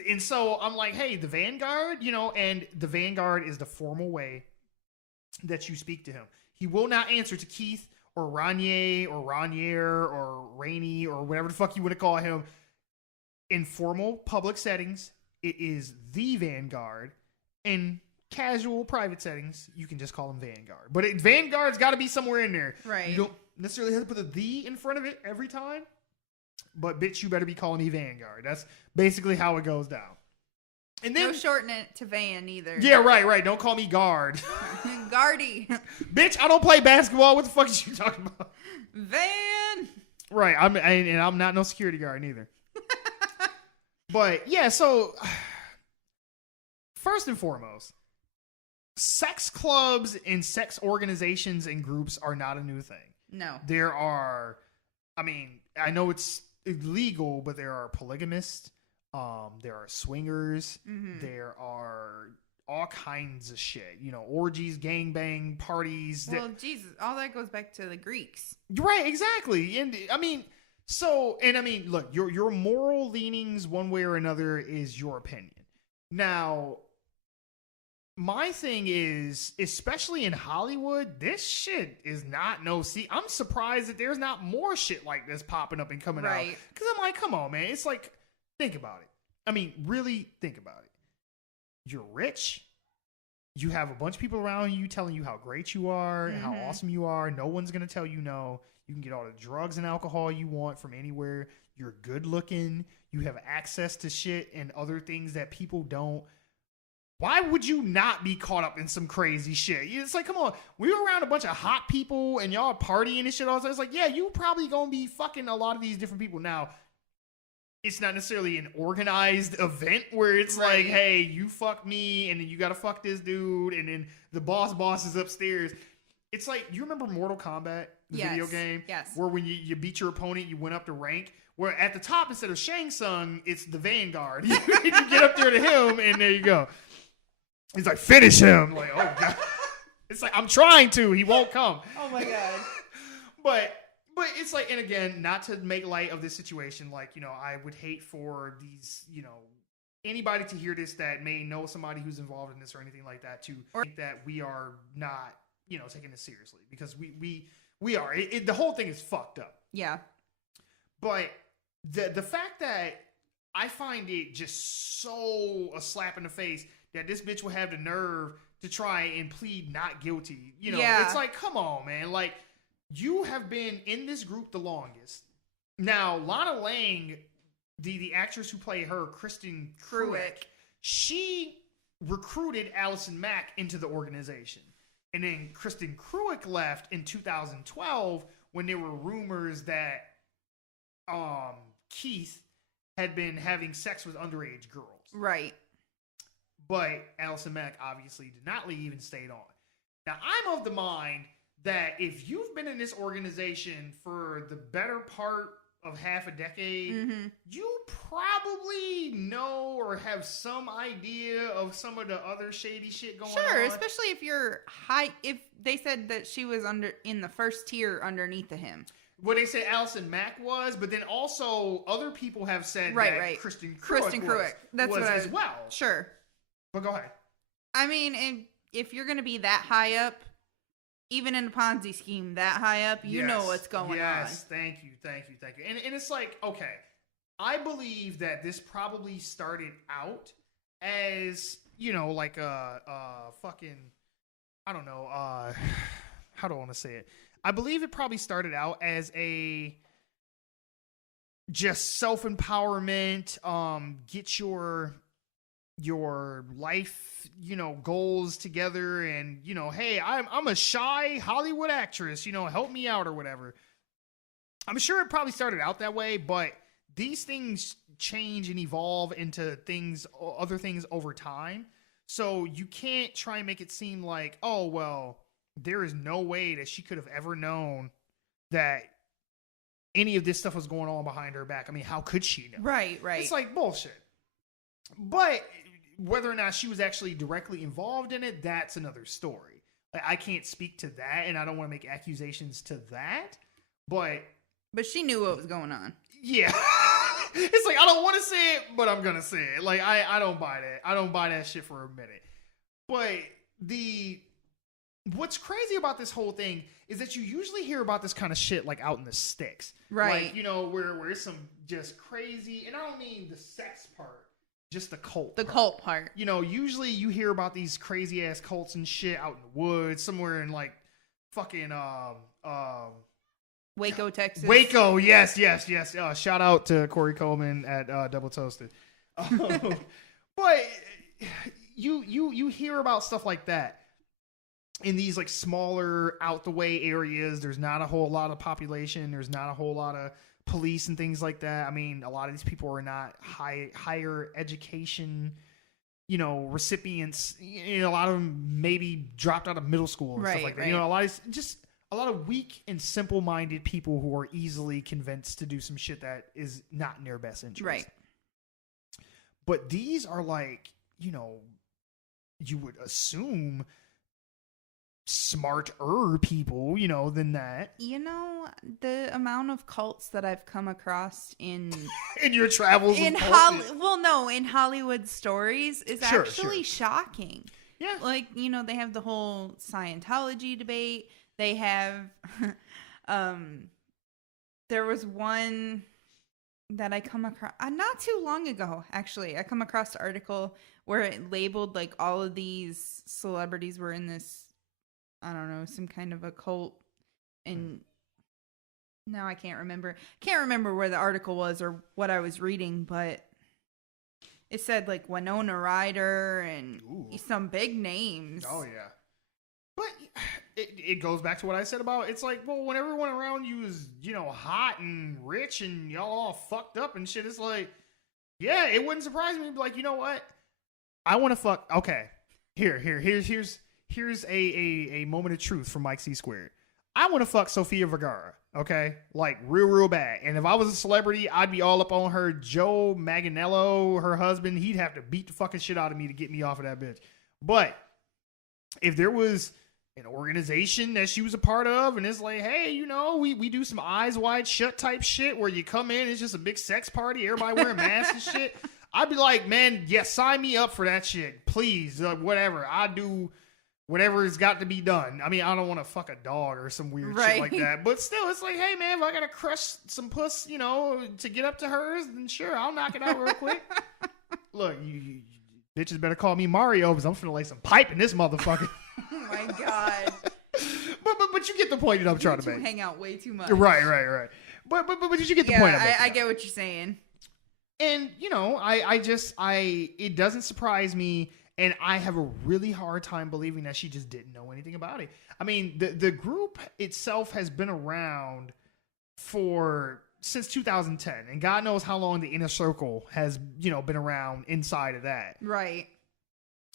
And so I'm like, hey, the Vanguard, you know, and the Vanguard is the formal way that you speak to him. He will not answer to Keith or Ranier or Ranier or Rainey or whatever the fuck you want to call him. In formal public settings, it is the Vanguard. In casual private settings, you can just call him Vanguard. But Vanguard's got to be somewhere in there. Right. You don't necessarily have to put the in front of it every time. But bitch, you better be calling me Vanguard. That's basically how it goes down. And then Don't shorten it to Van either. yeah, right. Don't call me Guard. Guardy. Bitch, I don't play basketball. What the fuck is you talking about? Van. Right. I'm not no security guard neither. But yeah, so first and foremost, sex clubs and sex organizations and groups are not a new thing. No. There are, I mean, I know it's illegal, but there are polygamists, there are swingers, there are all kinds of shit, you know, orgies, gangbang parties. Well, Jesus, all that goes back to the Greeks. Right, exactly. And I mean, look, your moral leanings one way or another is your opinion. Now, my thing is, especially in Hollywood, this shit is not no see. I'm surprised that there's not more shit like this popping up and coming out. Because I'm like, come on, man. It's like, think about it. I mean, really think about it. You're rich. You have a bunch of people around you telling you how great you are and how awesome you are. No one's going to tell you no. You can get all the drugs and alcohol you want from anywhere. You're good looking. You have access to shit and other things that people don't. Why would you not be caught up in some crazy shit? It's like, come on. We were around a bunch of hot people and y'all partying and shit all the time. It's like, yeah, you probably going to be fucking a lot of these different people. Now, it's not necessarily an organized event where it's like, hey, you fuck me and then you got to fuck this dude and then the boss is upstairs. It's like, you remember Mortal Kombat, the video game? Yes. Where when you beat your opponent, you went up to rank. Where at the top, instead of Shang Tsung, it's the Vanguard. You get up there to him, and there you go. He's like, finish him. Like, oh, God. It's like, I'm trying to. He won't come. Oh, my God. But it's like, and again, not to make light of this situation, like, you know, I would hate for these, you know, anybody to hear this that may know somebody who's involved in this or anything like that to think that we are not, you know, taking this seriously, because we are. The whole thing is fucked up. Yeah. But the fact that I find it just so a slap in the face that this bitch will have the nerve to try and plead not guilty. You know, It's like, come on, man. Like, you have been in this group the longest. Now, Lana Lang, the actress who played her, Kristen Cruick, she recruited Allison Mack into the organization. And then Kristen Cruick left in 2012 when there were rumors that Keith had been having sex with underage girls. Right. But Allison Mack obviously did not leave and stayed on. Now, I'm of the mind that if you've been in this organization for the better part of half a decade, you probably know or have some idea of some of the other shady shit going on. Sure, especially if you're high. If they said that she was in the first tier underneath of him. Well, they said Allison Mack was, but then also other people have said that Kristen Cruick was as well. Sure. But go ahead. I mean, if you're going to be that high up, even in a Ponzi scheme that high up, you know what's going on. Yes, thank you. And it's like, okay, I believe that this probably started out as, you know, like a fucking, I don't know, how do I want to say it? I believe it probably started out as a just self-empowerment, get your life, you know, goals together, and, you know, hey, I'm a shy Hollywood actress, you know, help me out or whatever. I'm sure it probably started out that way, but these things change and evolve into other things over time. So you can't try and make it seem like, oh, well, there is no way that she could have ever known that any of this stuff was going on behind her back. I mean, how could she know? Right. It's like bullshit. But whether or not she was actually directly involved in it, that's another story. Like, I can't speak to that, and I don't want to make accusations to that. But she knew what was going on. Yeah. It's like, I don't want to say it, but I'm going to say it. Like, I don't buy that. I don't buy that shit for a minute. But what's crazy about this whole thing is that you usually hear about this kind of shit like out in the sticks. Right. Like, you know, where it's some just crazy, and I don't mean the sex part, just the cult The part. cult part. You know, usually you hear about these crazy ass cults and shit out in the woods, somewhere in like fucking Waco, Texas. Waco, yes. Shout out to Corey Coleman at Double Toasted. But you hear about stuff like that in these like smaller, out the way areas. There's not a whole lot of population. There's not a whole lot of police and things like that. I mean, a lot of these people are not higher education, you know, recipients. You know, a lot of them maybe dropped out of middle school and stuff like that. You know, a lot of weak and simple-minded people who are easily convinced to do some shit that is not in their best interest. Right. But these are like, you know, you would assume smarter people, you know, than that. You know, the amount of cults that I've come across in your travels in Hollywood stories is actually shocking. Yeah. Like, you know, they have the whole Scientology debate. They have there was one that I come across not too long ago, actually. I come across an article where it labeled like all of these celebrities were in this, I don't know, some kind of a cult, and now I can't remember where the article was or what I was reading, but it said like Winona Ryder and some big names. Oh yeah. But it goes back to what I said about, it's like, well, when everyone around you is, you know, hot and rich and y'all all fucked up and shit, it's like, yeah, it wouldn't surprise me. Like, you know what? I want to fuck. Okay, here's a moment of truth from Mike C Squared. I want to fuck Sofia Vergara. Okay, like real bad. And if I was a celebrity, I'd be all up on her. Joe Manganiello, her husband, he'd have to beat the fucking shit out of me to get me off of that bitch. But if there was an organization that she was a part of, and it's like, hey, you know, we do some eyes wide shut type shit where you come in, it's just a big sex party, everybody wearing masks and shit. I'd be like, man, yeah, sign me up for that shit, please. Whatever, I do whatever's got to be done. I mean, I don't want to fuck a dog or some weird shit like that, but still, it's like, hey, man, if I gotta crush some puss, you know, to get up to hers, then sure, I'll knock it out real quick. Look, you bitches better call me Mario, because I'm finna lay some pipe in this motherfucker. Oh my god! but you get the point that I'm trying to make. Hang out way too much. Right. But you get the point. I get what you're saying. And you know, it doesn't surprise me, and I have a really hard time believing that she just didn't know anything about it. I mean, the group itself has been around since 2010, and God knows how long the inner circle has, you know, been around inside of that. Right.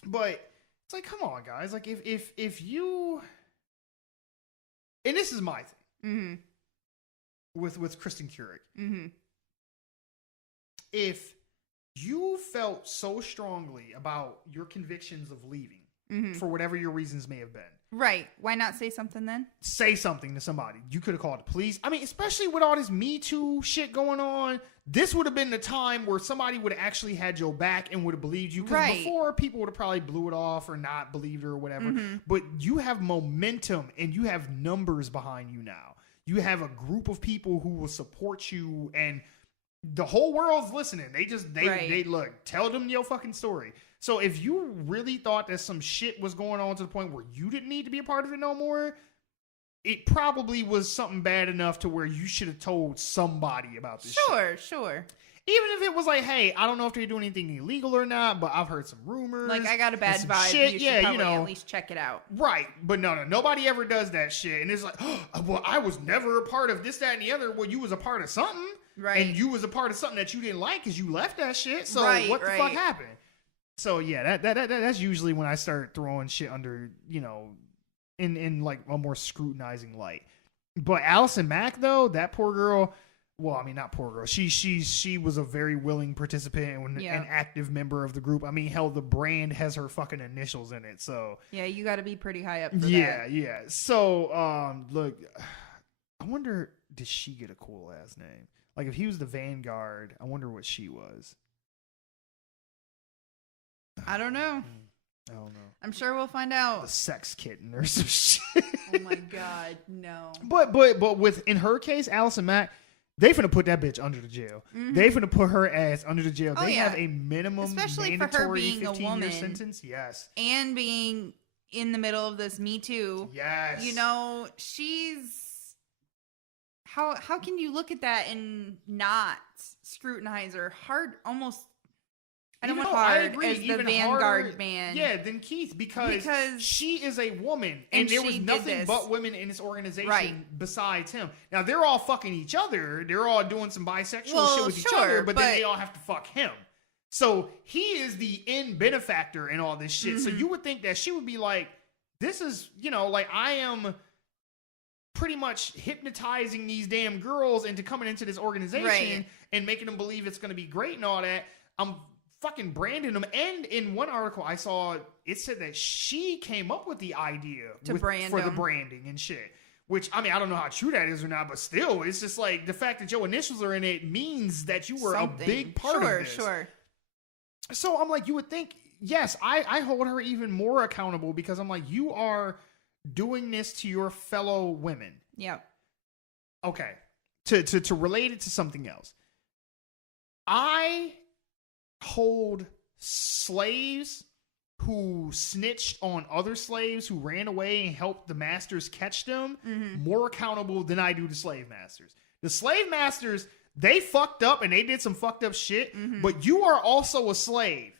But it's like, come on, guys. Like, if you, and this is my thing with Kristen Curick. Mm-hmm. If you felt so strongly about your convictions of leaving for whatever your reasons may have been, right? Why not say something then? Say something to somebody. You could have called the police. I mean, especially with all this Me Too shit going on, this would have been the time where somebody would have actually had your back and would have believed you. Because before, people would have probably blew it off or not believed her or whatever. But you have momentum and you have numbers behind you now. You have a group of people who will support you, and the whole world's listening. They look, tell them your fucking story. So if you really thought that some shit was going on to the point where you didn't need to be a part of it no more, it probably was something bad enough to where you should have told somebody about this shit. Sure. Even if it was like, hey, I don't know if they're doing anything illegal or not, but I've heard some rumors. Like, I got a bad some vibe. shit. You should Yeah, probably you know, at least check it out. right. But no, nobody ever does that shit. And it's like, oh, well, I was never a part of this, that, and the other. Well, you was a part of something. Right. And you was a part of something that you didn't like because you left that shit. So Right, what the fuck right. happened? So yeah, that's usually when I start throwing shit under, you know, in like a more scrutinizing light. But Allison Mack though, that poor girl. Well, I mean, not poor girl. She was a very willing participant and an active member of the group. I mean, hell, the brand has her fucking initials in it. So Yeah, you got to be pretty high up for that. yeah. So look, I wonder, did she get a cool ass name? Like if he was the Vanguard, I wonder what she was. I don't know. I don't know. I'm sure we'll find The out. sex kitten or some shit. Oh my god, no. But in her case, Allison Mack, they finna put that bitch under the jail. Mhm. They finna put her ass under the jail. Oh, They yeah. have a minimum Especially for her mandatory being a 15-year woman. sentence. Yes. And being in the middle of this Me Too. Yes. You know, she's how can you look at that and not scrutinize her hard? Almost, I don't Even want though I hard agree, as the even Vanguard harder- man. Yeah, than Keith because she is a woman And and there was she did nothing this. but women in this organization Right. besides him. Now they're all fucking each other. They're all doing some bisexual Well, shit with each sure, other, but then but- they all have to fuck him. So he is the end benefactor in all this shit. So Mhm. you would think that she would be like, this is, you know, like I am pretty much hypnotizing these damn girls into coming into this organization Right. and making them believe it's going to be great and all that. I'm fucking branding them. And in one article I saw, it said that she came up with the idea To brand for the them. branding and shit. Which, I mean, I don't know how true that is or not, but still, it's just like the fact that your initials are in it means that you were Something. a big part of this. Sure. So I'm like, you would think, yes, I hold her even more accountable because I'm like, you are doing this to your fellow women. Yep. Okay. To relate it to something else. I hold slaves who snitched on other slaves who ran away and helped the masters catch them Mhm. more accountable than I do the slave masters. The slave masters, they fucked up and they did some fucked up shit, Mhm. but you are also a slave.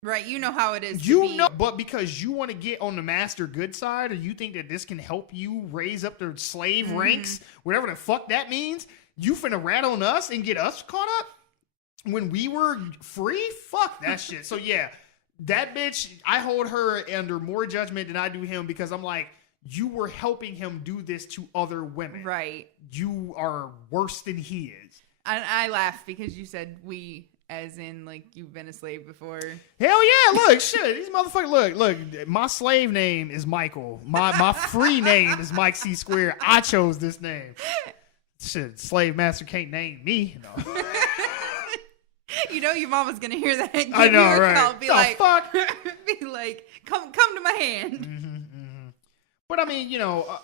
Right, you know how it is. to You be- know, but because you want to get on the master good side, or you think that this can help you raise up the slave Mhm. ranks, whatever the fuck that means, you finna rat on us and get us caught up when we were free? Fuck that shit. So yeah, that bitch, I hold her under more judgment than I do him because I'm like, you were helping him do this to other women. Right. You are worse than he is. I laugh because you said we, as in like you've been a slave before. Hell yeah, look, shit, these motherfuckers, look, my slave name is Michael. My free name is Mike C. Square. I chose this name. Shit, slave master can't name me. No. You know your mama's gonna hear that. And I give know, you a right? call, be The like, fuck? be like, come to my hand. But I mean, you know,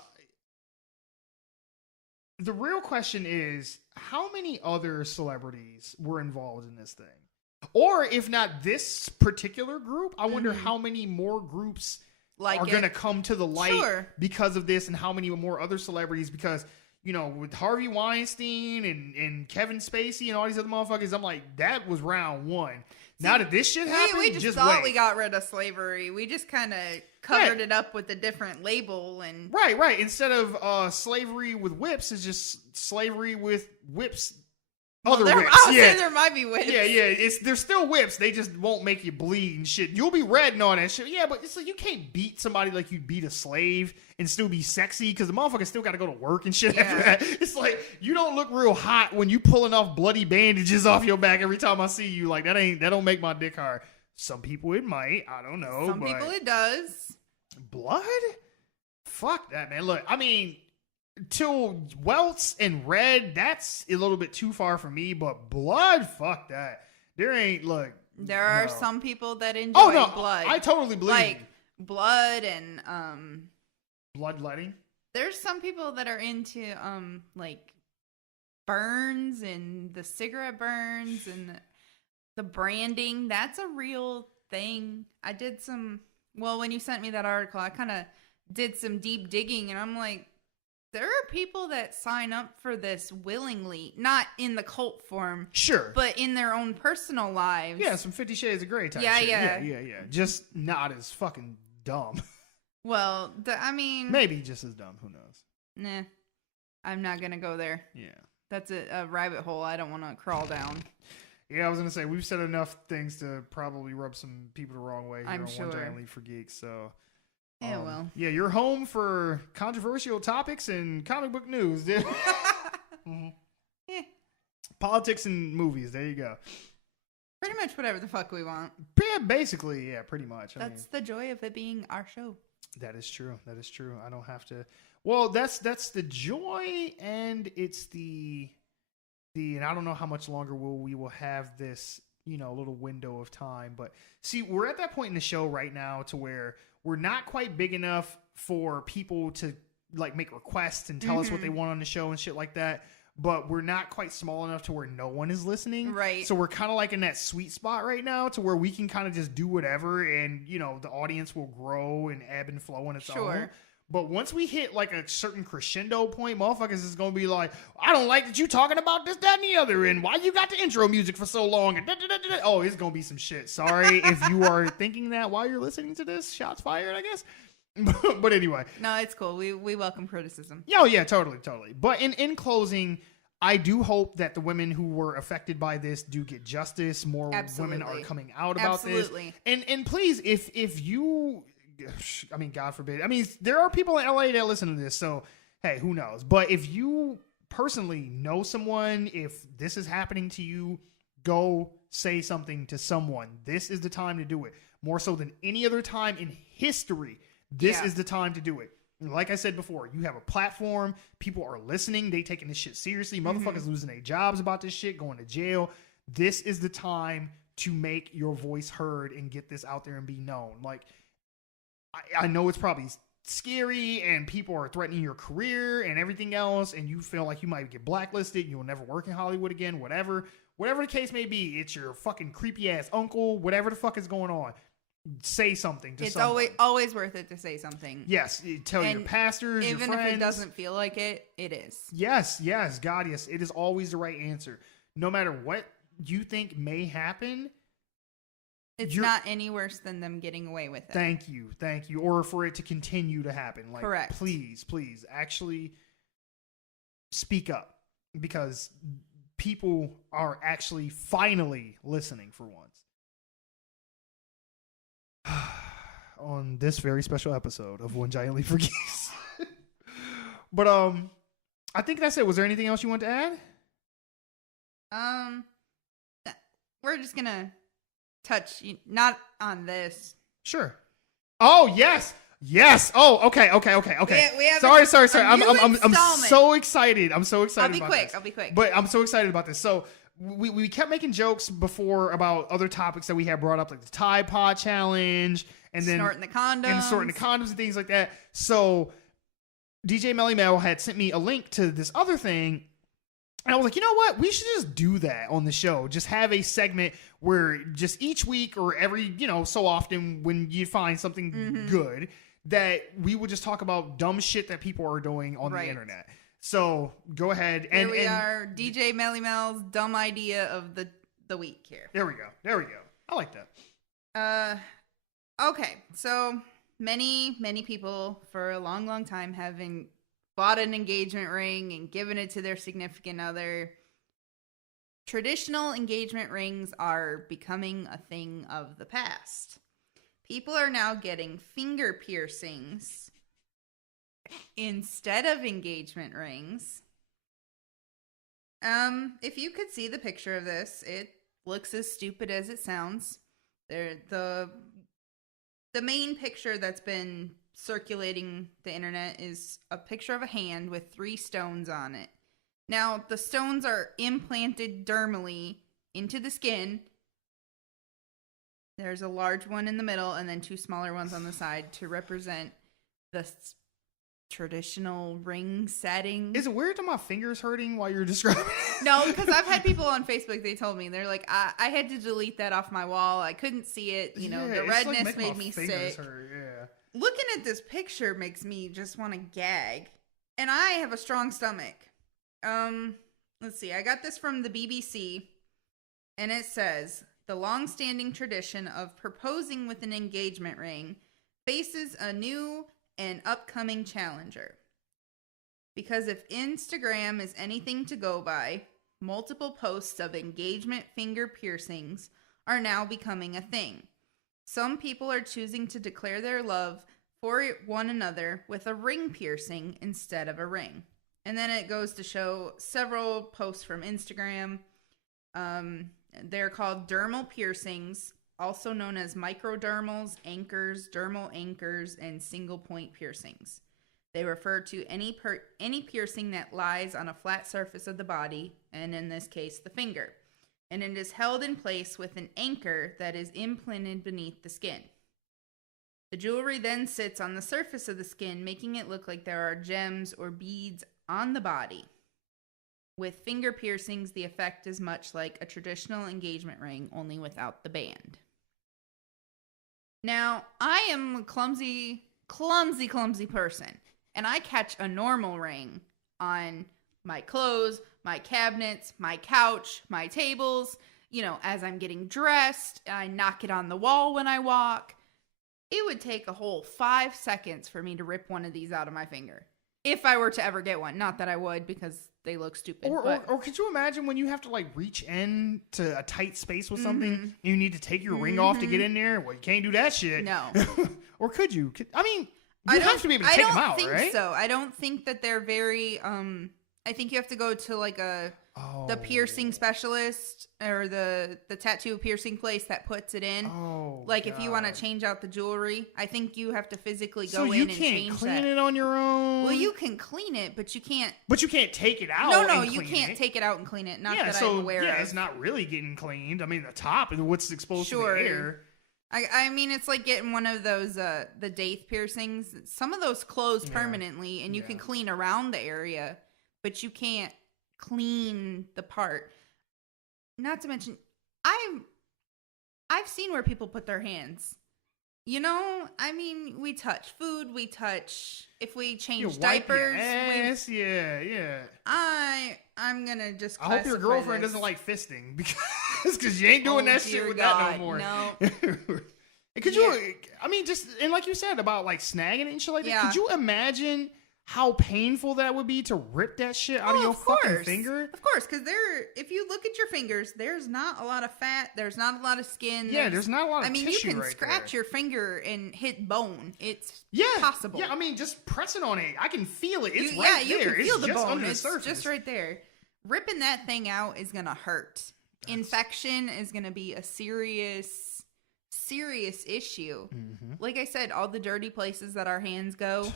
the real question is, how many other celebrities were involved in this thing? Or if not this particular group, I wonder how many more groups Like are it. going to come to the light Sure. because of this, and how many more other celebrities, because, you know, with Harvey Weinstein and Kevin Spacey and all these other motherfuckers, I'm like, that was round one. Now that this shit happened, We just thought wait. we got rid of slavery. We just kind of covered it up with a different label and Right. Instead of slavery with whips, it's just slavery with whips. Other there, whips. I was saying there might be whips. Yeah. They're still whips. They just won't make you bleed and shit. You'll be red and all that shit. Yeah, but it's like you can't beat somebody like you beat a slave and still be sexy because the motherfucker still got to go to work and shit after that. It's like you don't look real hot when you pulling off bloody bandages off your back every time I see you. Like that don't make my dick hard. Some people it might. I don't know. Some but people it does. blood? Fuck that, man. Look, I mean, till welts and red, that's a little bit too far for me, but blood, fuck that. There ain't, look. There are no. some people that enjoy blood. I totally believe like blood and bloodletting. there's some people that are into like burns and the cigarette burns and the branding. That's a real thing. I did some when you sent me that article, I kind of did some deep digging and I'm like, there are people that sign up for this willingly, not in the cult form, Sure. but in their own personal lives. Yeah, some 50 Shades of Grey type Yeah, shit. yeah. Yeah. Just not as fucking dumb. Well, I mean, Maybe just as dumb. Who knows? nah, I'm not gonna go there. Yeah. That's a rabbit hole I don't want to crawl down. Yeah, I was going to say, we've said enough things to probably rub some people the wrong way here I'm on sure. One Giant Leap for Geeks. So, Yeah, well. Yeah, you're home for controversial topics and comic book news. Mhm. Yeah. Politics and movies. There you go. Pretty much whatever the fuck we want. Yeah, basically, yeah, pretty much. That's the joy of it being our show. That is true. That is true. I don't have to. Well, that's the joy, and it's the and I don't know how much longer we will have this, little window of time. But see, we're at that point in the show right now to where we're not quite big enough for people to like make requests and tell us what they want on the show and shit like that. But we're not quite small enough to where no one is listening. Right. So we're kind of like in that sweet spot right now to where we can kind of just do whatever and, the audience will grow and ebb and flow on its own. But once we hit like a certain crescendo point, motherfuckers is going to be like, I don't like that you talking about this, that, and the other. And why you got the intro music for so long? And oh, it's going to be some shit. Sorry if you are thinking that while you're listening to this. Shots fired, I guess. But anyway. No, it's cool. We welcome criticism. Oh, yeah, totally. But in closing, I do hope that the women who were affected by this do get justice. More women are coming out about this. And please, if you, I mean, God forbid. I mean, there are people in LA that listen to this, so hey, who knows? But if you personally know someone, if this is happening to you, go say something to someone. This is the time to do it. More so than any other time in history. This is the time to do it. Like I said before, you have a platform. People are listening. They taking this shit seriously. Motherfuckers losing their jobs about this shit, going to jail. This is the time to make your voice heard and get this out there and be known. Like, I know it's probably scary and people are threatening your career and everything else, and you feel like you might get blacklisted. You'll never work in Hollywood again, whatever the case may be. It's your fucking creepy ass uncle, whatever the fuck is going on. Say something to someone. It's always worth it to say something. Yes, tell your pastors, even your friends. if it doesn't feel like it, it is. Yes, God, yes. It is always the right answer. No matter what you think may happen. It's not any worse than them getting away with it. Thank you. Or for it to continue to happen. Like, correct. Please, actually speak up. Because people are actually finally listening for once. On this very special episode of One Giant Leap for Geeks. But I think that's it. Was there anything else you want to add? We're just gonna touch not on this. Sure. Oh yes. Oh, okay. We have sorry. I'm so excited. I'll be quick. But I'm so excited about this. So we kept making jokes before about other topics that we had brought up, like the Tide Pod challenge, and then snorting the condoms and things like that. So DJ Melly Mel had sent me a link to this other thing, and I was like, you know what? We should just do that on the show. Just have a segment where just each week or every so often when you find something good, that we would just talk about dumb shit that people are doing on the internet. So go ahead. Here we are, DJ Melly Mel's dumb idea of the week here. There we go. I like that. Okay, so many people for a long time have bought an engagement ring and given it to their significant other. Traditional engagement rings are becoming a thing of the past. People are now getting finger piercings instead of engagement rings. If you could see the picture of this, it looks as stupid as it sounds. The main picture that's been circulating the internet is a picture of a hand with 3 stones on it. Now, the stones are implanted dermally into the skin. There's a large one in the middle and then 2 smaller ones on the side to represent the traditional ring setting. Is it weird that my fingers hurting while you're describing it? No, because I've had people on Facebook, they told me, they're like, I had to delete that off my wall. I couldn't see it. The redness like made me sick. Hurt. Yeah. Looking at this picture makes me just want to gag. And I have a strong stomach. Let's see. I got this from the BBC, and it says, the long-standing tradition of proposing with an engagement ring faces a new and upcoming challenger. Because if Instagram is anything to go by, multiple posts of engagement finger piercings are now becoming a thing. Some people are choosing to declare their love for one another with a ring piercing instead of a ring. And then it goes to show several posts from Instagram. They're called dermal piercings, also known as microdermals, anchors, dermal anchors, and single point piercings. They refer to any piercing that lies on a flat surface of the body, and in this case, the finger. And it is held in place with an anchor that is implanted beneath the skin. The jewelry then sits on the surface of the skin, making it look like there are gems or beads on the body. With finger piercings, the effect is much like a traditional engagement ring, only without the band. Now, I am a clumsy person, and I catch a normal ring on my clothes, my cabinets, my couch, my tables. You know, as I'm getting dressed, I knock it on the wall when I walk. It would take a whole 5 seconds for me to rip one of these out of my finger. If I were to ever get one. Not that I would, because they look stupid. Or could you imagine when you have to like reach in to a tight space with something, Mm-hmm. and you need to take your ring off to get in there? Well, you can't do that shit. No. Or could you? I mean, you have to be able to take them out, right? I don't think so. I don't think that they're very, I think you have to go to like the piercing specialist or the tattoo piercing place that puts it in. Oh, like if you want to change out the jewelry, I think you have to physically go in and So you change can't clean that. it on your own? Well, you can clean it, but you can't. But you can't take it out. No, and you clean can't it. take it out and clean it. Not Yeah, that so I'm aware of. yeah, it's not really getting cleaned. I mean, the top is what's exposed to the air. I mean, it's like getting one of those, the Daith piercings. Some of those close permanently, and you can clean around the area, but you can't clean the part. Not to mention, I've seen where people put their hands. You know, I mean, we touch food, if we change diapers. Yes, yeah. I'm gonna just. I hope your girlfriend doesn't like fisting because you ain't doing that shit with God, that no more. No. Could you? I mean, just and like you said about like snagging it and shit like that. Yeah. Could you imagine how painful that would be to rip that shit out of your fucking finger? Of course, because if you look at your fingers, there's not a lot of fat. There's not a lot of skin. Yeah, there's not a lot of tissue. tissue. You can right scratch there. your finger and hit bone. It's possible. Yeah, I mean, just pressing on it, I can feel it. It's you right can there. feel It's the just bone. under the It's surface. just right there. Ripping that thing out is gonna hurt. Infection is gonna be a serious issue. Mm-hmm. Like I said, all the dirty places that our hands go.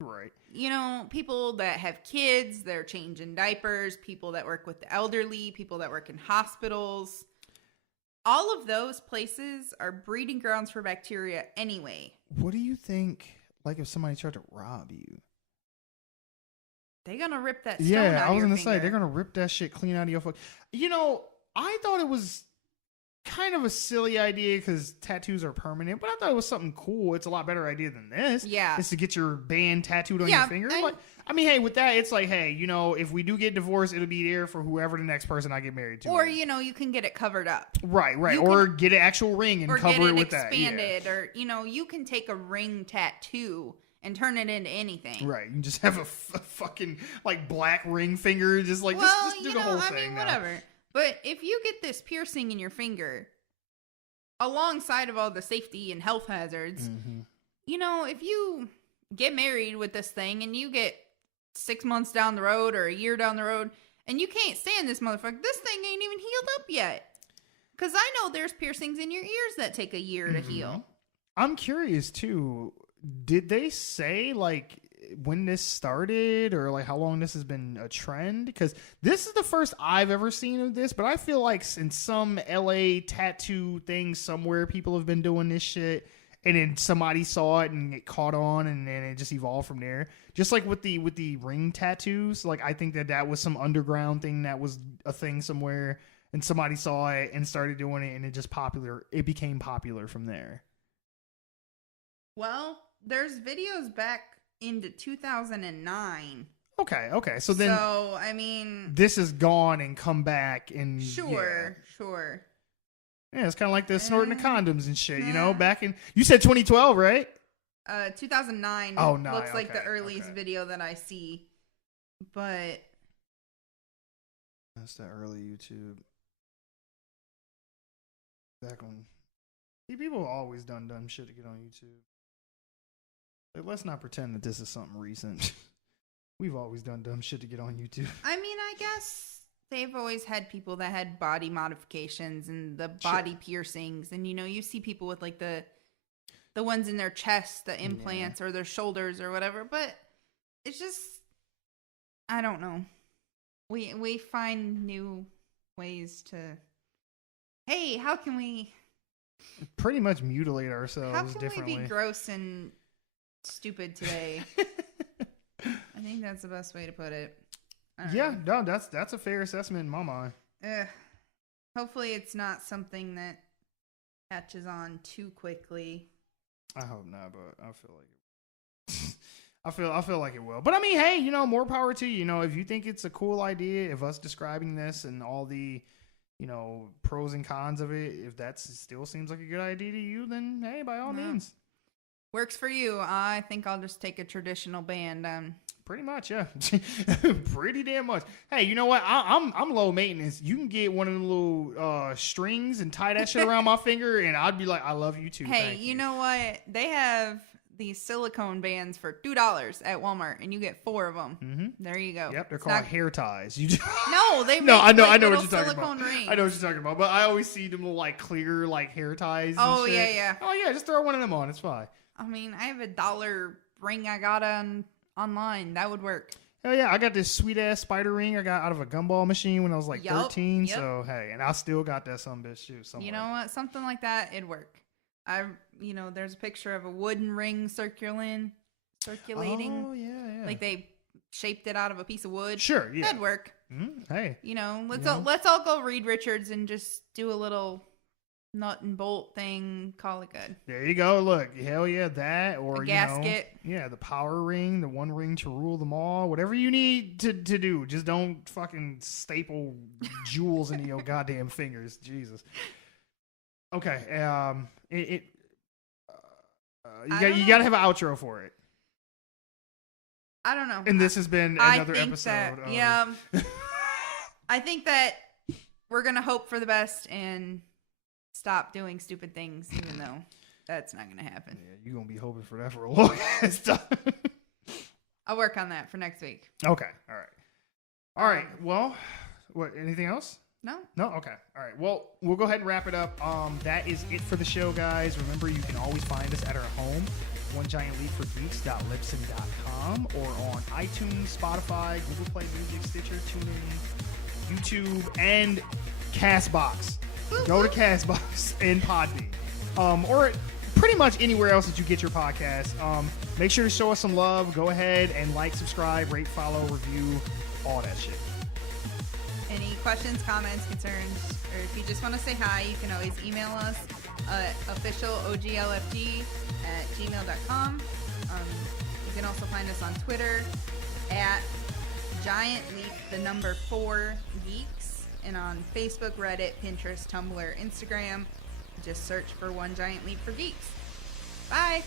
Right. You know, people that have kids, they're changing diapers, people that work with the elderly, people that work in hospitals. All of those places are breeding grounds for bacteria anyway. What do you think, like, if somebody tried to rob you? They're going to rip that stone Yeah, out I was of your going to say, finger. they're going to rip that shit clean out of your fuck. You know, I thought it was kind of a silly idea because tattoos are permanent, but I thought it was something cool. It's a lot better idea than this. Yeah. It's to get your band tattooed on your finger. Like, I mean, hey, with that, it's like, hey, you know, if we do get divorced, it'll be there for whoever the next person I get married to. Or, you know, you can get it covered up. Right. You Or can- get an actual ring and cover it with that. Or get it expanded. Or, you know, you can take a ring tattoo and turn it into anything. Right. You can just have a fucking, like, black ring finger. Just, like, Well, just do you the know, whole I thing mean, now. whatever. But if you get this piercing in your finger, alongside of all the safety and health hazards, Mm-hmm. you know, if you get married with this thing and you get 6 months down the road or a year down the road and you can't stand this motherfucker, this thing ain't even healed up yet. Because I know there's piercings in your ears that take a year to heal. I'm curious, too. Did they say, like, when this started or, like, how long this has been a trend? Because this is the first I've ever seen of this, but I feel like in some LA tattoo thing somewhere, people have been doing this shit, and then somebody saw it and it caught on, and then it just evolved from there. Just like with the ring tattoos, like, I think that was some underground thing that was a thing somewhere, and somebody saw it and started doing it, and it became popular from there. Well, there's videos back into 2009. Okay. So then I mean, this is gone and come back and sure. Yeah, it's kind of like the snorting the condoms and shit, you know, Yeah. back in, you said 2012, right? 2009 Oh, no. looks like the Okay, earliest okay. video that I see. But That's the early YouTube. Back when people have always done dumb shit to get on YouTube. Like, let's not pretend that this is something recent. We've always done dumb shit to get on YouTube. I mean, I guess they've always had people that had body modifications and the body piercings, and you see people with like the ones in their chest, the implants, or their shoulders or whatever. But it's just, I don't know. We find new ways to. Hey, how can we? Pretty much mutilate ourselves How can differently. we be gross and stupid today? I think that's the best way to put it. I don't Yeah, know. no, that's a fair assessment in my mind. Hopefully it's not something that catches on too quickly. I hope not, but I feel like it. I feel like it will. But I mean, hey, more power to you. If you think it's a cool idea, if us describing this and all the, pros and cons of it, if that still seems like a good idea to you, then hey, by all means. Works for you. I think I'll just take a traditional band. Pretty much, yeah. Pretty damn much. Hey, you know what? I'm low maintenance. You can get one of the little strings and tie that shit around my finger, and I'd be like, I love you too. Hey, Thank you know what? They have these silicone bands for $2 at Walmart, and you get 4 of them. Mm-hmm. There you go. Yep, they're It's called not- hair ties. You No, they No, make I know like what little you're talking about. silicone rings. I know what you're talking about, but I always see them like clear like hair ties. And Oh, shit. yeah. Oh yeah, just throw one of them on. It's fine. I mean, I have a $1 ring I got online. That would work. Hell yeah, I got this sweet ass spider ring I got out of a gumball machine when I was like Yup, 13. yep. So hey, and I still got that bitch too. Somewhere. You know what? Something like that, it'd work. There's a picture of a wooden ring circulating. Oh yeah. Like they shaped it out of a piece of wood. Sure, yeah. That'd work. Hey, Let's all go Reed Richards and just do a little nut and bolt thing. Call it good. there you go. Look, hell yeah, that or A gasket. the power ring, the one ring to rule them all. Whatever you need to do, just don't fucking staple jewels into your goddamn fingers. Jesus. Okay. You got to have an outro for it. I don't know. And this has been another episode. I think that we're gonna hope for the best and stop doing stupid things, even though that's not gonna happen. Yeah, you're gonna be hoping for that for a long ass time. I'll work on that for next week. Okay. All right. Well, what? Anything else? No. Okay. All right. Well, we'll go ahead and wrap it up. That is it for the show, guys. Remember, you can always find us at our home, onegiantleapforgeeks.libsyn.com, or on iTunes, Spotify, Google Play Music, Stitcher, TuneIn, YouTube, and CASTBOX. Go to CASTBOX and Podbean, or pretty much anywhere else that you get your podcast. Make sure to show us some love. Go ahead and like, subscribe, rate, follow, review, all that shit. Any questions, comments, concerns, or if you just want to say hi, you can always email us at officialoglfg@gmail.com. You can also find us on Twitter at GiantLeap4Geeks, and on Facebook, Reddit, Pinterest, Tumblr, Instagram. Just search for One Giant Leap for Geeks. Bye!